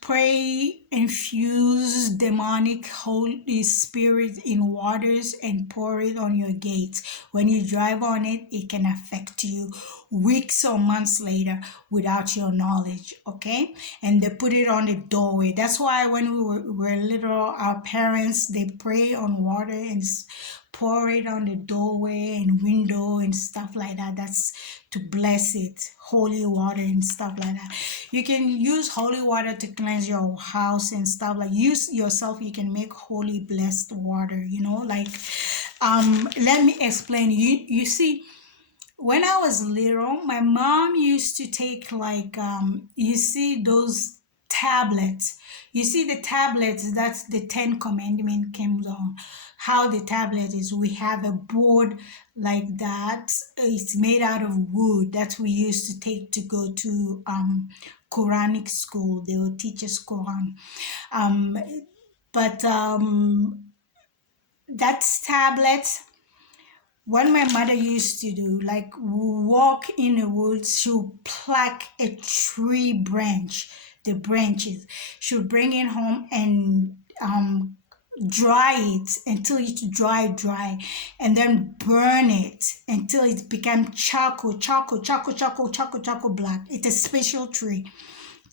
pray, infuse demonic Holy Spirit in waters and pour it on your gates. When you drive on it, it can affect you weeks or months later without your knowledge, okay? And they put it on the doorway. That's why when we were little, our parents, they pray on water and pour it on the doorway and window and stuff like that. That's to bless it, holy water and stuff like that. You can use holy water to cleanse your house and stuff, like use yourself. You can make holy blessed water, like let me explain. You see, when I was little, my mom used to take like you see those tablets. You see the tablets, that's the Ten Commandment came on. How the tablet is, we have a board like that. It's made out of wood that we used to take to go to Quranic school. They will teach us Quran. Um, but that's tablets. What my mother used to do, like walk in the woods, she'll pluck a tree branch, the branches. She'll bring it home and dry it until it's dry, and then burn it until it become charcoal black. It's a special tree,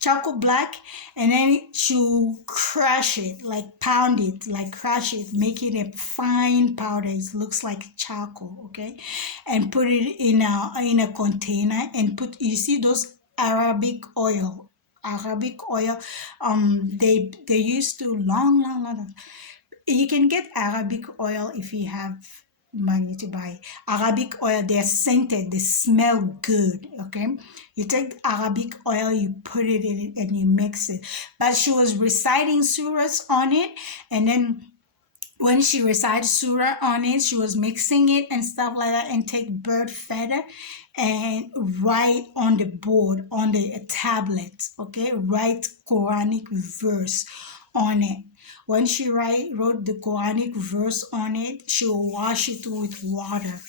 charcoal black, and then she'll crush it, like pound it, like crush it, make it a fine powder. It looks like charcoal, okay, and put it in a container and put. You see those Arabic oil. They used to long. You can get Arabic oil if you have money to buy Arabic oil. They're scented, they smell good. Okay, you take Arabic oil, you put it in it, and you mix it. But she was reciting surahs on it, and then when she recited surah on it, she was mixing it and stuff like that, and take bird feather and write on the board, on the tablet, okay, write Quranic verse on it. When she wrote the Quranic verse on it, she'll wash it with water.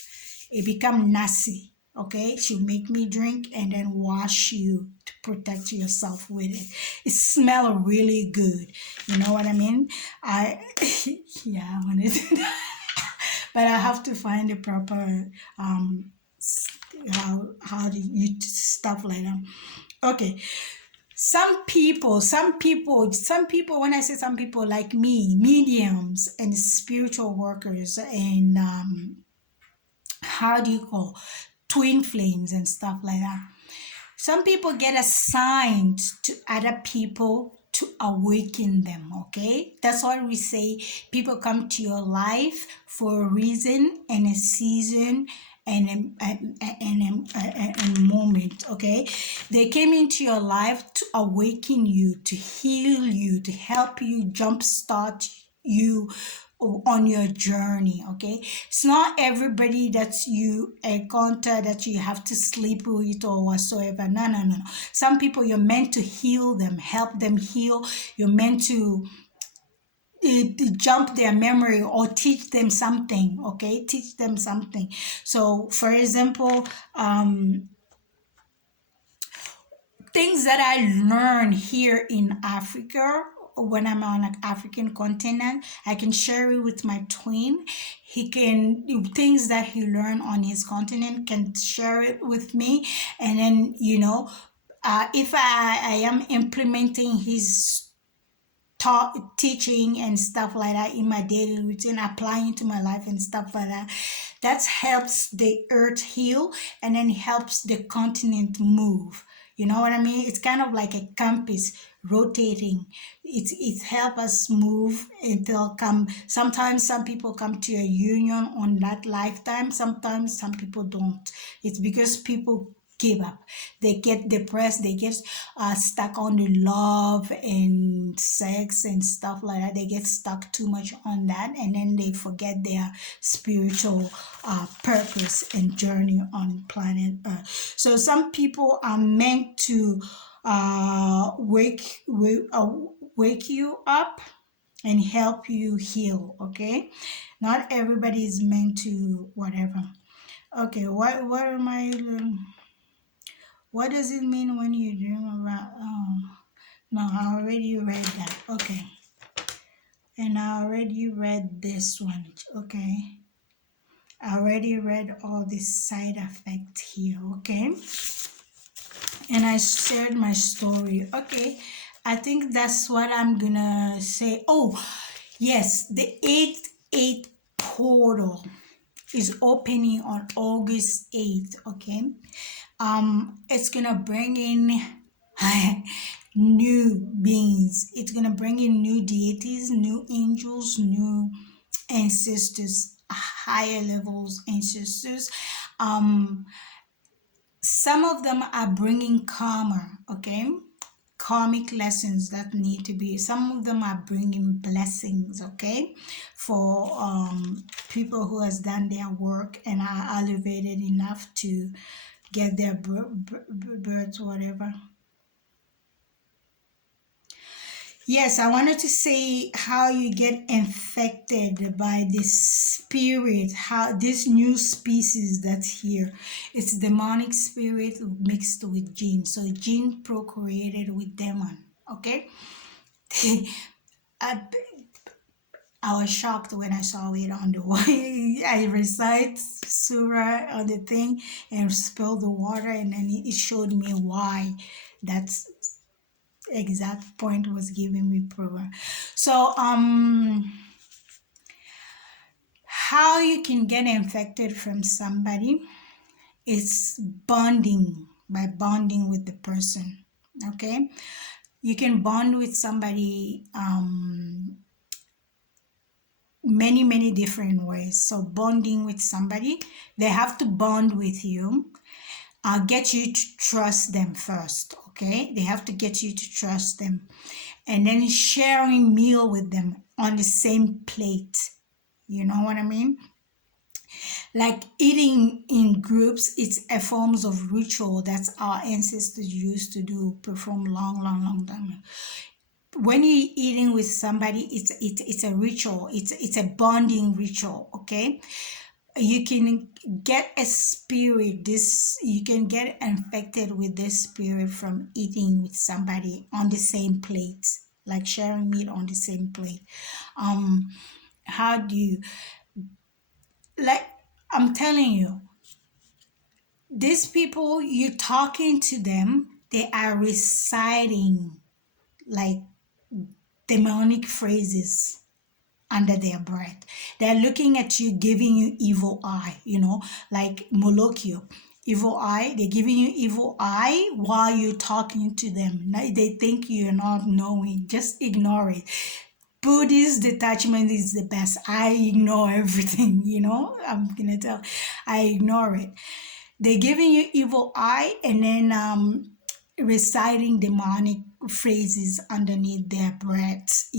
It become nasi, okay? She'll make me drink and then wash you to protect yourself with it. It smells really good. You know what I mean? Yeah, I want to do that. But I have to find the proper how to use stuff like that. Okay. Some people, when I say some people, like me, mediums and spiritual workers and how do you call twin flames and stuff like that. Some people get assigned to other people to awaken them, okay? That's why we say people come to your life for a reason and a season and a moment, okay? They came into your life to awaken you, to heal you, to help you jumpstart you on your journey, okay? It's not everybody that you encounter that you have to sleep with or whatsoever. No. Some people, you're meant to heal them, help them heal. You're meant to jump their memory or teach them something, okay? Teach them something. So for example, things that I learned here in Africa when I'm on an African continent, I can share it with my twin. He can do things that he learned on his continent, can share it with me, and then if I am implementing his teaching and stuff like that in my daily routine, applying to my life and stuff like that. That helps the earth heal, and then helps the continent move. You know what I mean? It's kind of like a compass rotating. It help us move until come. Sometimes some people come to a union on that lifetime. Sometimes some people don't. It's because people give up. They get depressed. They get stuck on the love and sex and stuff like that. They get stuck too much on that, and then they forget their spiritual purpose and journey on planet Earth. So some people are meant to wake you up and help you heal. Okay, not everybody is meant to whatever. Okay, what am I? What does it mean when you dream about? No, I already read that. Okay, and I already read this one. Okay, I already read all the side effect here. Okay, and I shared my story. Okay, I think that's what I'm gonna say. Oh, yes, the 8-8 portal is opening on August 8th. Okay, it's gonna bring in new beings. It's gonna bring in new deities, new angels, new ancestors, higher levels ancestors. Some of them are bringing karma. Okay, karmic lessons that need to be. Some of them are bringing blessings. Okay, for people who has done their work and are elevated enough to get their birth, whatever. Yes, I wanted to say how you get infected by this spirit, how this new species that's here. It's demonic spirit mixed with jinn. So jinn procreated with demon. Okay. I, I was shocked when I saw it on the wall. I recite surah on the thing and spill the water, and then it showed me why that's exact point was giving me program. So how you can get infected from somebody is bonding, by bonding with the person. Okay, you can bond with somebody many different ways. So bonding with somebody, they have to bond with you. Get you to trust them first. Okay, they have to get you to trust them, and then sharing meal with them on the same plate. You know what I mean? Like eating in groups, it's a forms of ritual that's our ancestors used to do, perform long time. When you're eating with somebody, it's a ritual. It's a bonding ritual. Okay, you can get a spirit. You can get infected with this spirit from eating with somebody on the same plate, like sharing meat on the same plate. How do you, like, I'm telling you, these people, you talking to them, they are reciting like demonic phrases under their breath. They're looking at you, giving you evil eye, like Molokyo. Evil eye, they're giving you evil eye while you're talking to them. They think you're not knowing, just ignore it. Buddhist detachment is the best. I ignore everything, I'm gonna tell. I ignore it. They're giving you evil eye, and then reciting demonic phrases underneath their breath,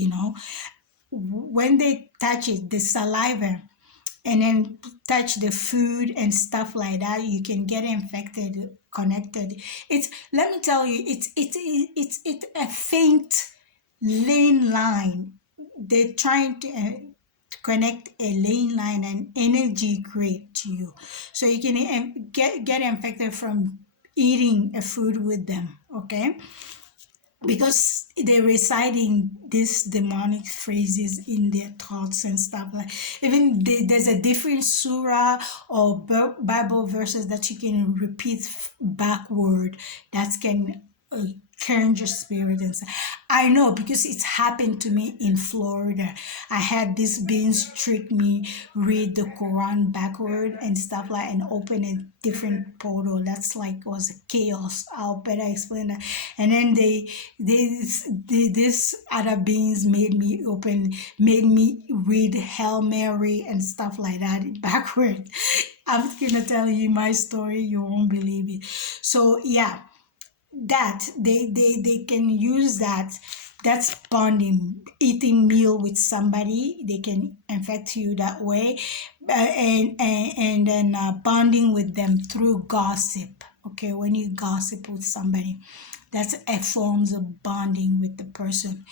when they touch it, the saliva, and then touch the food and stuff like that, you can get infected, connected. Let me tell you, it's a faint lane line. They're trying to connect a lane line and energy grid to you, so you can get infected from eating a food with them. Okay, because they're reciting these demonic phrases in their thoughts and stuff. Like, even there's a different surah or Bible verses that you can repeat backward that can change your spirit and stuff. I know because it's happened to me in Florida. I had this beings trick me, read the Quran backward and stuff like, and open a different portal. That's like was a chaos. I'll better explain that. And then this other beings made me read Hail Mary and stuff like that backward. I'm gonna tell you my story. You won't believe it. So yeah, that they can use that. That's bonding, eating meal with somebody, they can infect you that way. And then bonding with them through gossip. Okay, when you gossip with somebody, that's a forms of bonding with the person.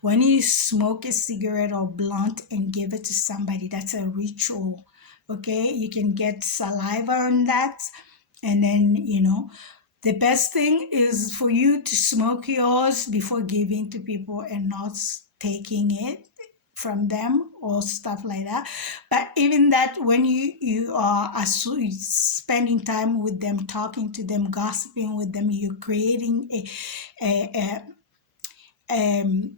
When you smoke a cigarette or blunt and give it to somebody, that's a ritual. Okay, you can get saliva on that, and then the best thing is for you to smoke yours before giving to people and not taking it from them or stuff like that. But even that, when you are spending time with them, talking to them, gossiping with them, you're creating a, um,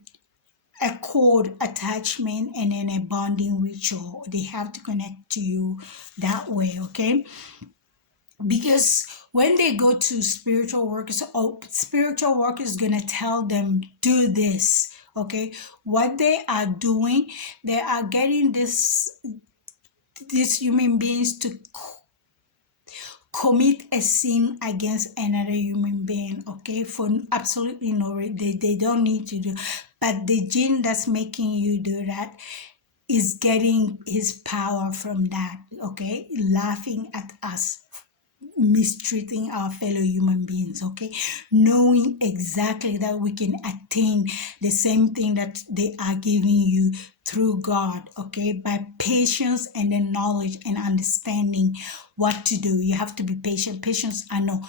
a cord attachment and then a bonding ritual. They have to connect to you that way, okay? Because when they go to spiritual workers, spiritual work is gonna tell them do this. Okay, what they are doing, they are getting these human beings to commit a sin against another human being. Okay, for absolutely no reason. They don't need to do, but the jinn that's making you do that is getting his power from that. Okay, laughing at us, mistreating our fellow human beings, okay? Knowing exactly that we can attain the same thing that they are giving you through God, okay? By patience and then knowledge and understanding what to do. You have to be patient. Patience, I know.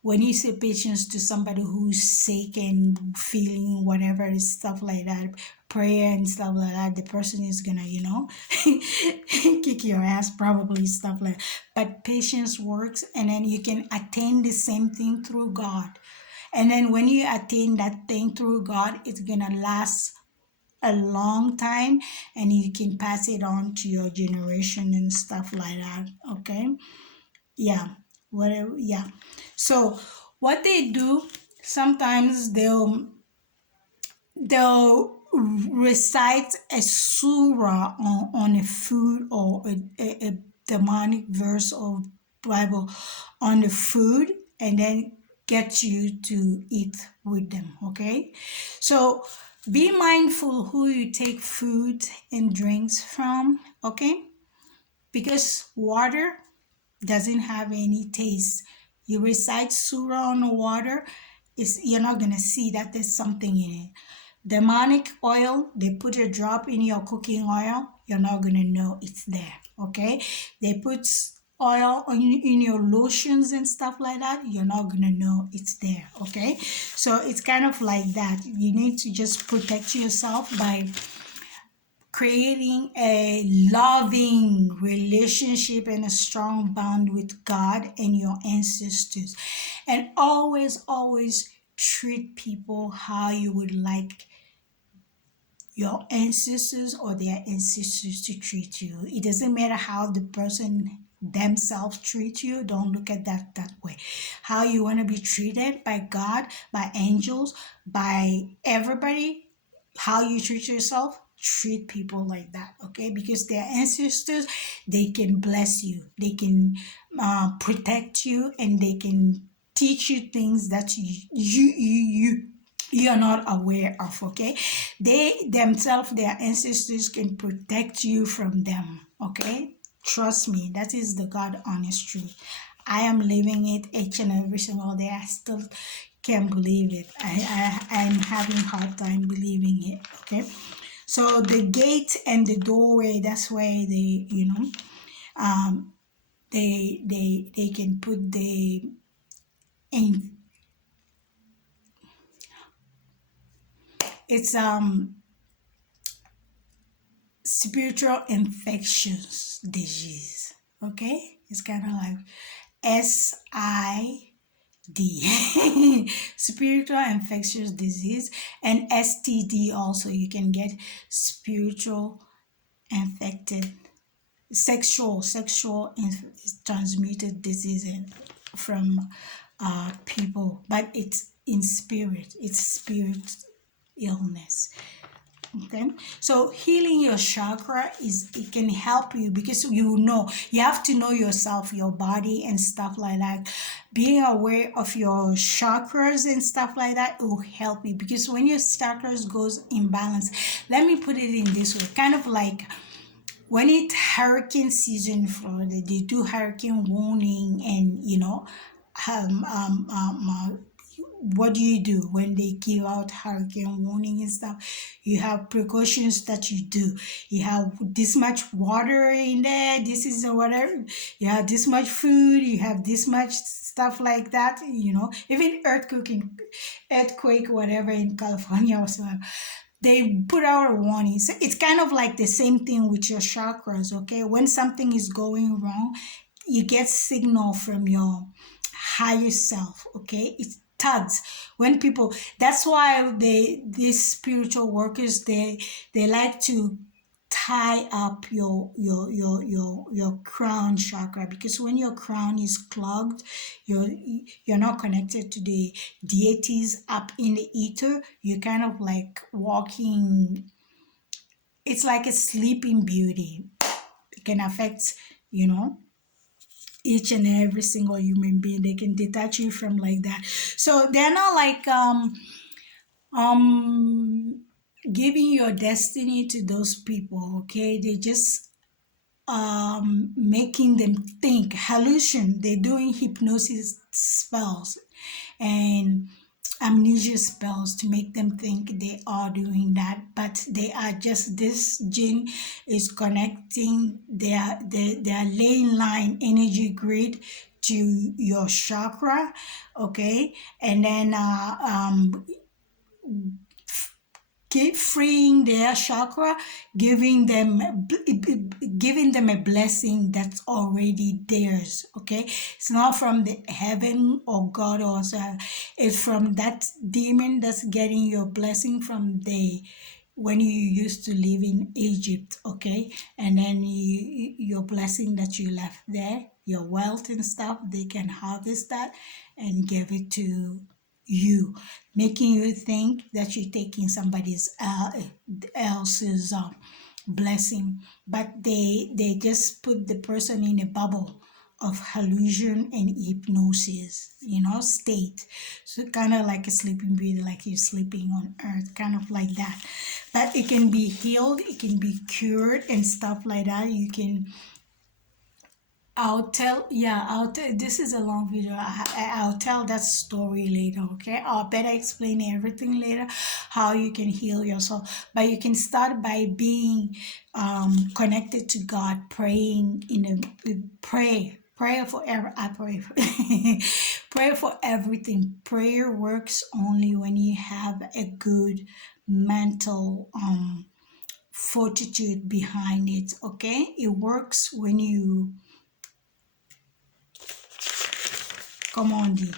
When you say patience to somebody who's sick and feeling whatever, stuff like that, prayer and stuff like that, the person is gonna, kick your ass, probably, stuff like that. But patience works, and then you can attain the same thing through God. And then when you attain that thing through God, it's gonna last a long time, and you can pass it on to your generation and stuff like that, okay? Yeah, whatever. Yeah, so what they do, sometimes they'll recite a surah on a food, or a demonic verse of Bible on the food, and then get you to eat with them, okay? So be mindful who you take food and drinks from, okay? Because water doesn't have any taste. You recite surah on the water, you're not gonna see that there's something in it. Demonic oil, they put a drop in your cooking oil, you're not gonna know it's there, okay? They put oil in your lotions and stuff like that, you're not gonna know it's there, okay? So it's kind of like that. You need to just protect yourself by creating a loving relationship and a strong bond with God and your ancestors. And always treat people how you would like your ancestors or their ancestors to treat you. It doesn't matter how the person themselves treat you. Don't look at that way. How you want to be treated by God, by angels, by everybody, how you treat yourself, treat people like that, okay? Because their ancestors, they can bless you, they can protect you, and they can teach you things that you're not aware of, okay? They themselves, their ancestors, can protect you from them, okay? Trust me, that is the God honest truth. I am living it each and every single day. I still can't believe it. I'm having a hard time believing it, okay? So the gate and the doorway, that's where they, they can put in, it's spiritual infectious disease, okay? It's kind of like SIDS, D. Spiritual infectious disease, and STD also. You can get spiritual infected, sexual transmitted diseases from people, but it's in spirit. It's spirit illness. Okay, so healing your chakra is, it can help you because you have to know yourself, your body and stuff like that. Being aware of your chakras and stuff like that will help you, because when your chakras goes imbalance, let me put it in this way, kind of like when it's hurricane season in Florida, they do hurricane warning, and um, um, um, uh, what do you do when they give out hurricane warning and stuff? You have precautions that you do. You have this much water in there, this is the water, you have this much food, you have this much stuff like that, even earthquake, whatever in California or so, they put out a warning. So it's kind of like the same thing with your chakras, okay? When something is going wrong, you get signal from your higher self, okay? It tugs when people. That's why these spiritual workers, they like to tie up your crown chakra, because when your crown is clogged, you're you're not connected to the deities up in the ether. You're kind of like walking, it's like a sleeping beauty. It can affect, you know each and every single human being. They can detach you from like that. So they're not like um giving your destiny to those people, okay? They just making them think, hallucination. They're doing hypnosis spells and amnesia spells to make them think they are doing that, but they are just, this gene is connecting their lane line energy grid to your chakra, okay? And then keep freeing their chakra, giving them a blessing that's already theirs, okay? It's not from the heaven or God, or so. It's from that demon that's getting your blessing from the when you used to live in Egypt, okay? And then your blessing that you left there, your wealth and stuff, they can harvest that and give it to you, making you think that you're taking somebody's else's blessing, but they just put the person in a bubble of hallucination and hypnosis, state. So kind of like a sleeping beauty, like you're sleeping on earth, kind of like that. But it can be healed, it can be cured and stuff like that. You can this is a long video. I'll tell that story later, okay? I'll better explain everything later, how you can heal yourself. But you can start by being connected to God, praying prayer for every, I pray for, prayer for everything. Prayer works only when you have a good mental fortitude behind it, okay? It works when you come on, D.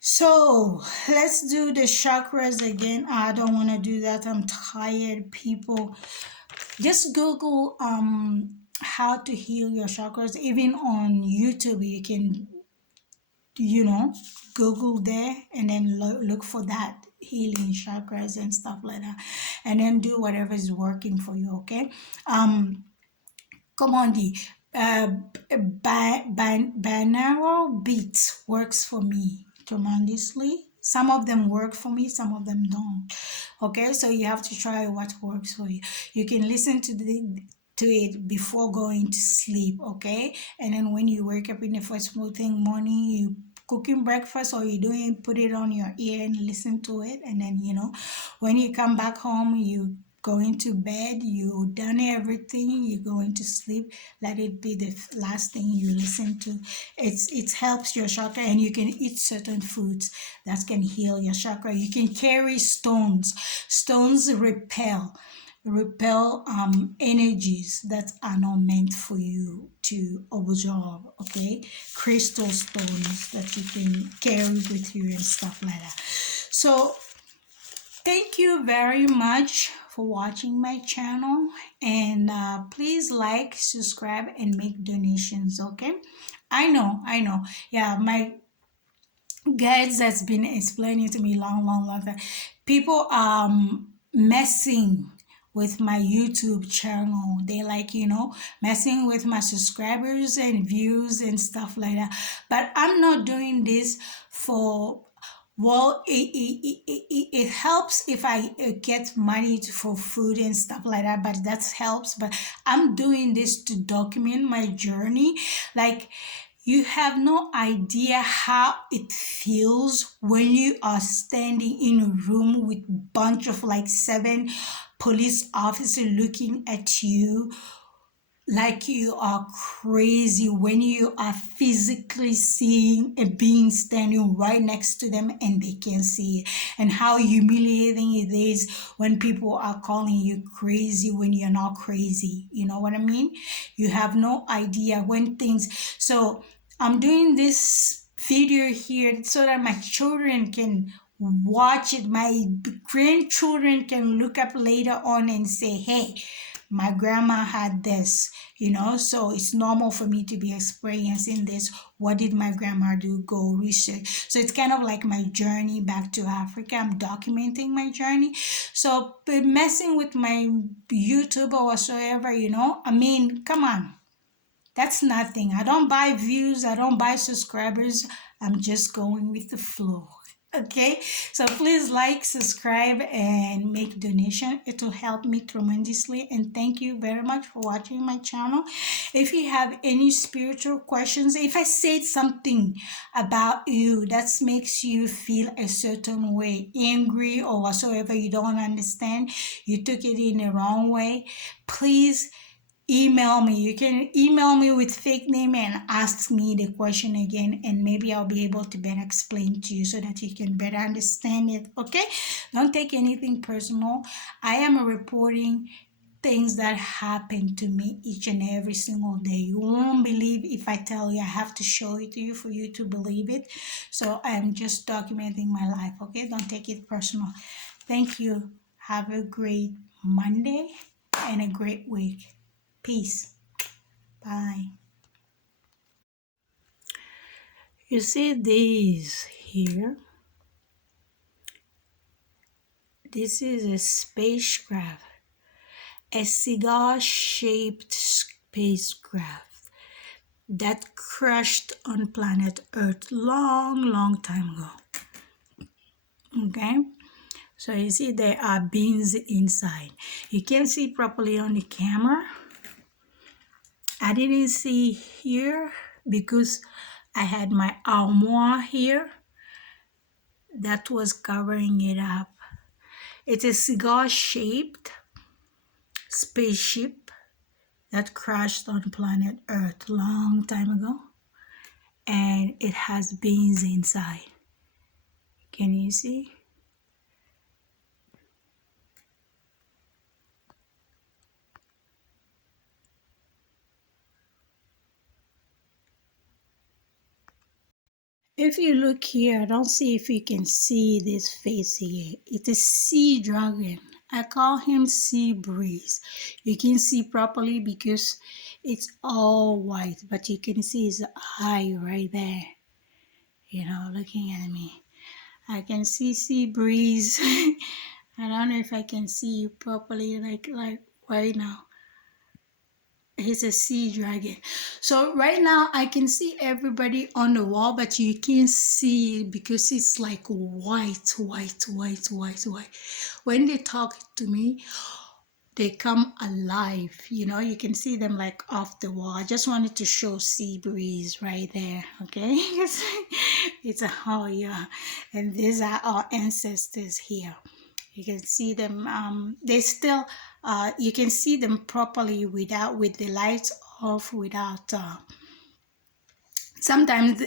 So let's do the chakras again. I don't want to do that. I'm tired, people. Just Google how to heal your chakras. Even on YouTube, you can Google there and then look for that, healing chakras and stuff like that, and then do whatever is working for you, okay? Come on, D. Binaural beats works for me tremendously. Some of them work for me, some of them don't. Okay, so you have to try what works for you. You can listen to it before going to sleep, okay? And then when you wake up in the first thing morning, you cooking breakfast or you doing, put it on your ear and listen to it. And then when you come back home, you going to bed, you done everything, you're going to sleep, let it be the last thing you listen to. It helps your chakra, and you can eat certain foods that can heal your chakra. You can carry stones. Stones repel. repel energies that are not meant for you to absorb. Okay, crystal stones that you can carry with you and stuff like that. So thank you very much for watching my channel, and please like, subscribe, and make donations. Okay, I know, yeah, my guys that's been explaining to me long time, people messing with my YouTube channel. They like, messing with my subscribers and views and stuff like that. But I'm not doing this for, well, it helps if I get money for food and stuff like that, but that helps. But I'm doing this to document my journey. Like, you have no idea how it feels when you are standing in a room with bunch of like 7 police officers looking at you like you are crazy, when you are physically seeing a being standing right next to them and they can't see it, and how humiliating it is when people are calling you crazy when you're not crazy. You know what I mean? You have no idea when things. So I'm doing this video here so that my children can watch it, my grandchildren can look up later on and say, hey, my grandma had this, so it's normal for me to be experiencing this. What did my grandma do? Go research. So it's kind of like my journey back to Africa. I'm documenting my journey. So messing with my YouTube or whatsoever, I mean, come on. That's nothing. I don't buy views. I don't buy subscribers. I'm just going with the flow. Okay, so please like, subscribe, and make donation. It will help me tremendously, and thank you very much for watching my channel. If you have any spiritual questions, if I said something about you that makes you feel a certain way, angry or whatsoever, you don't understand, you took it in the wrong way, please email me. You can email me with fake name and ask me the question again, and maybe I'll be able to better explain to you so that you can better understand it. Okay, don't take anything personal. I am reporting things that happen to me each and every single day. You won't believe if I tell you. I have to show it to you for you to believe it. So I'm just documenting my life. Okay, don't take it personal. Thank you. Have a great Monday and a great week. Peace. Bye. You see these here? This is a spacecraft, a cigar-shaped spacecraft that crashed on planet Earth long time ago. Okay? So you see there are beans inside. You can't see properly on the camera. I didn't see here because I had my armoire here that was covering it up. It's a cigar-shaped spaceship that crashed on planet Earth long time ago, and it has beans inside. Can you see? If you look here, I don't see if you can see this face here. It's a sea dragon. I call him Sea Breeze. You can see properly because it's all white, but you can see his eye right there. Looking at me. I can see Sea Breeze. I don't know if I can see you properly like right now. He's a sea dragon. So right now I can see everybody on the wall, but you can't see because it's like white. When they talk to me, they come alive. You can see them like off the wall. I just wanted to show Sea Breeze right there. Okay. It's a oh yeah. And these are our ancestors here. You can see them. They still. You can see them properly with the lights off, without Sometimes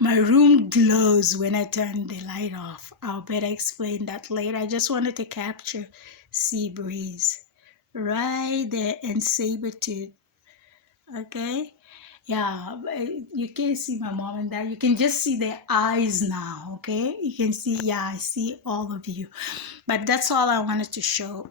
my room glows when I turn the light off. I'll better explain that later. I just wanted to capture sea breeze right there and saber-tooth. Okay? Yeah, you can see my mom and dad. You can just see their eyes now. Okay? You can see, yeah, I see all of you. But that's all I wanted to show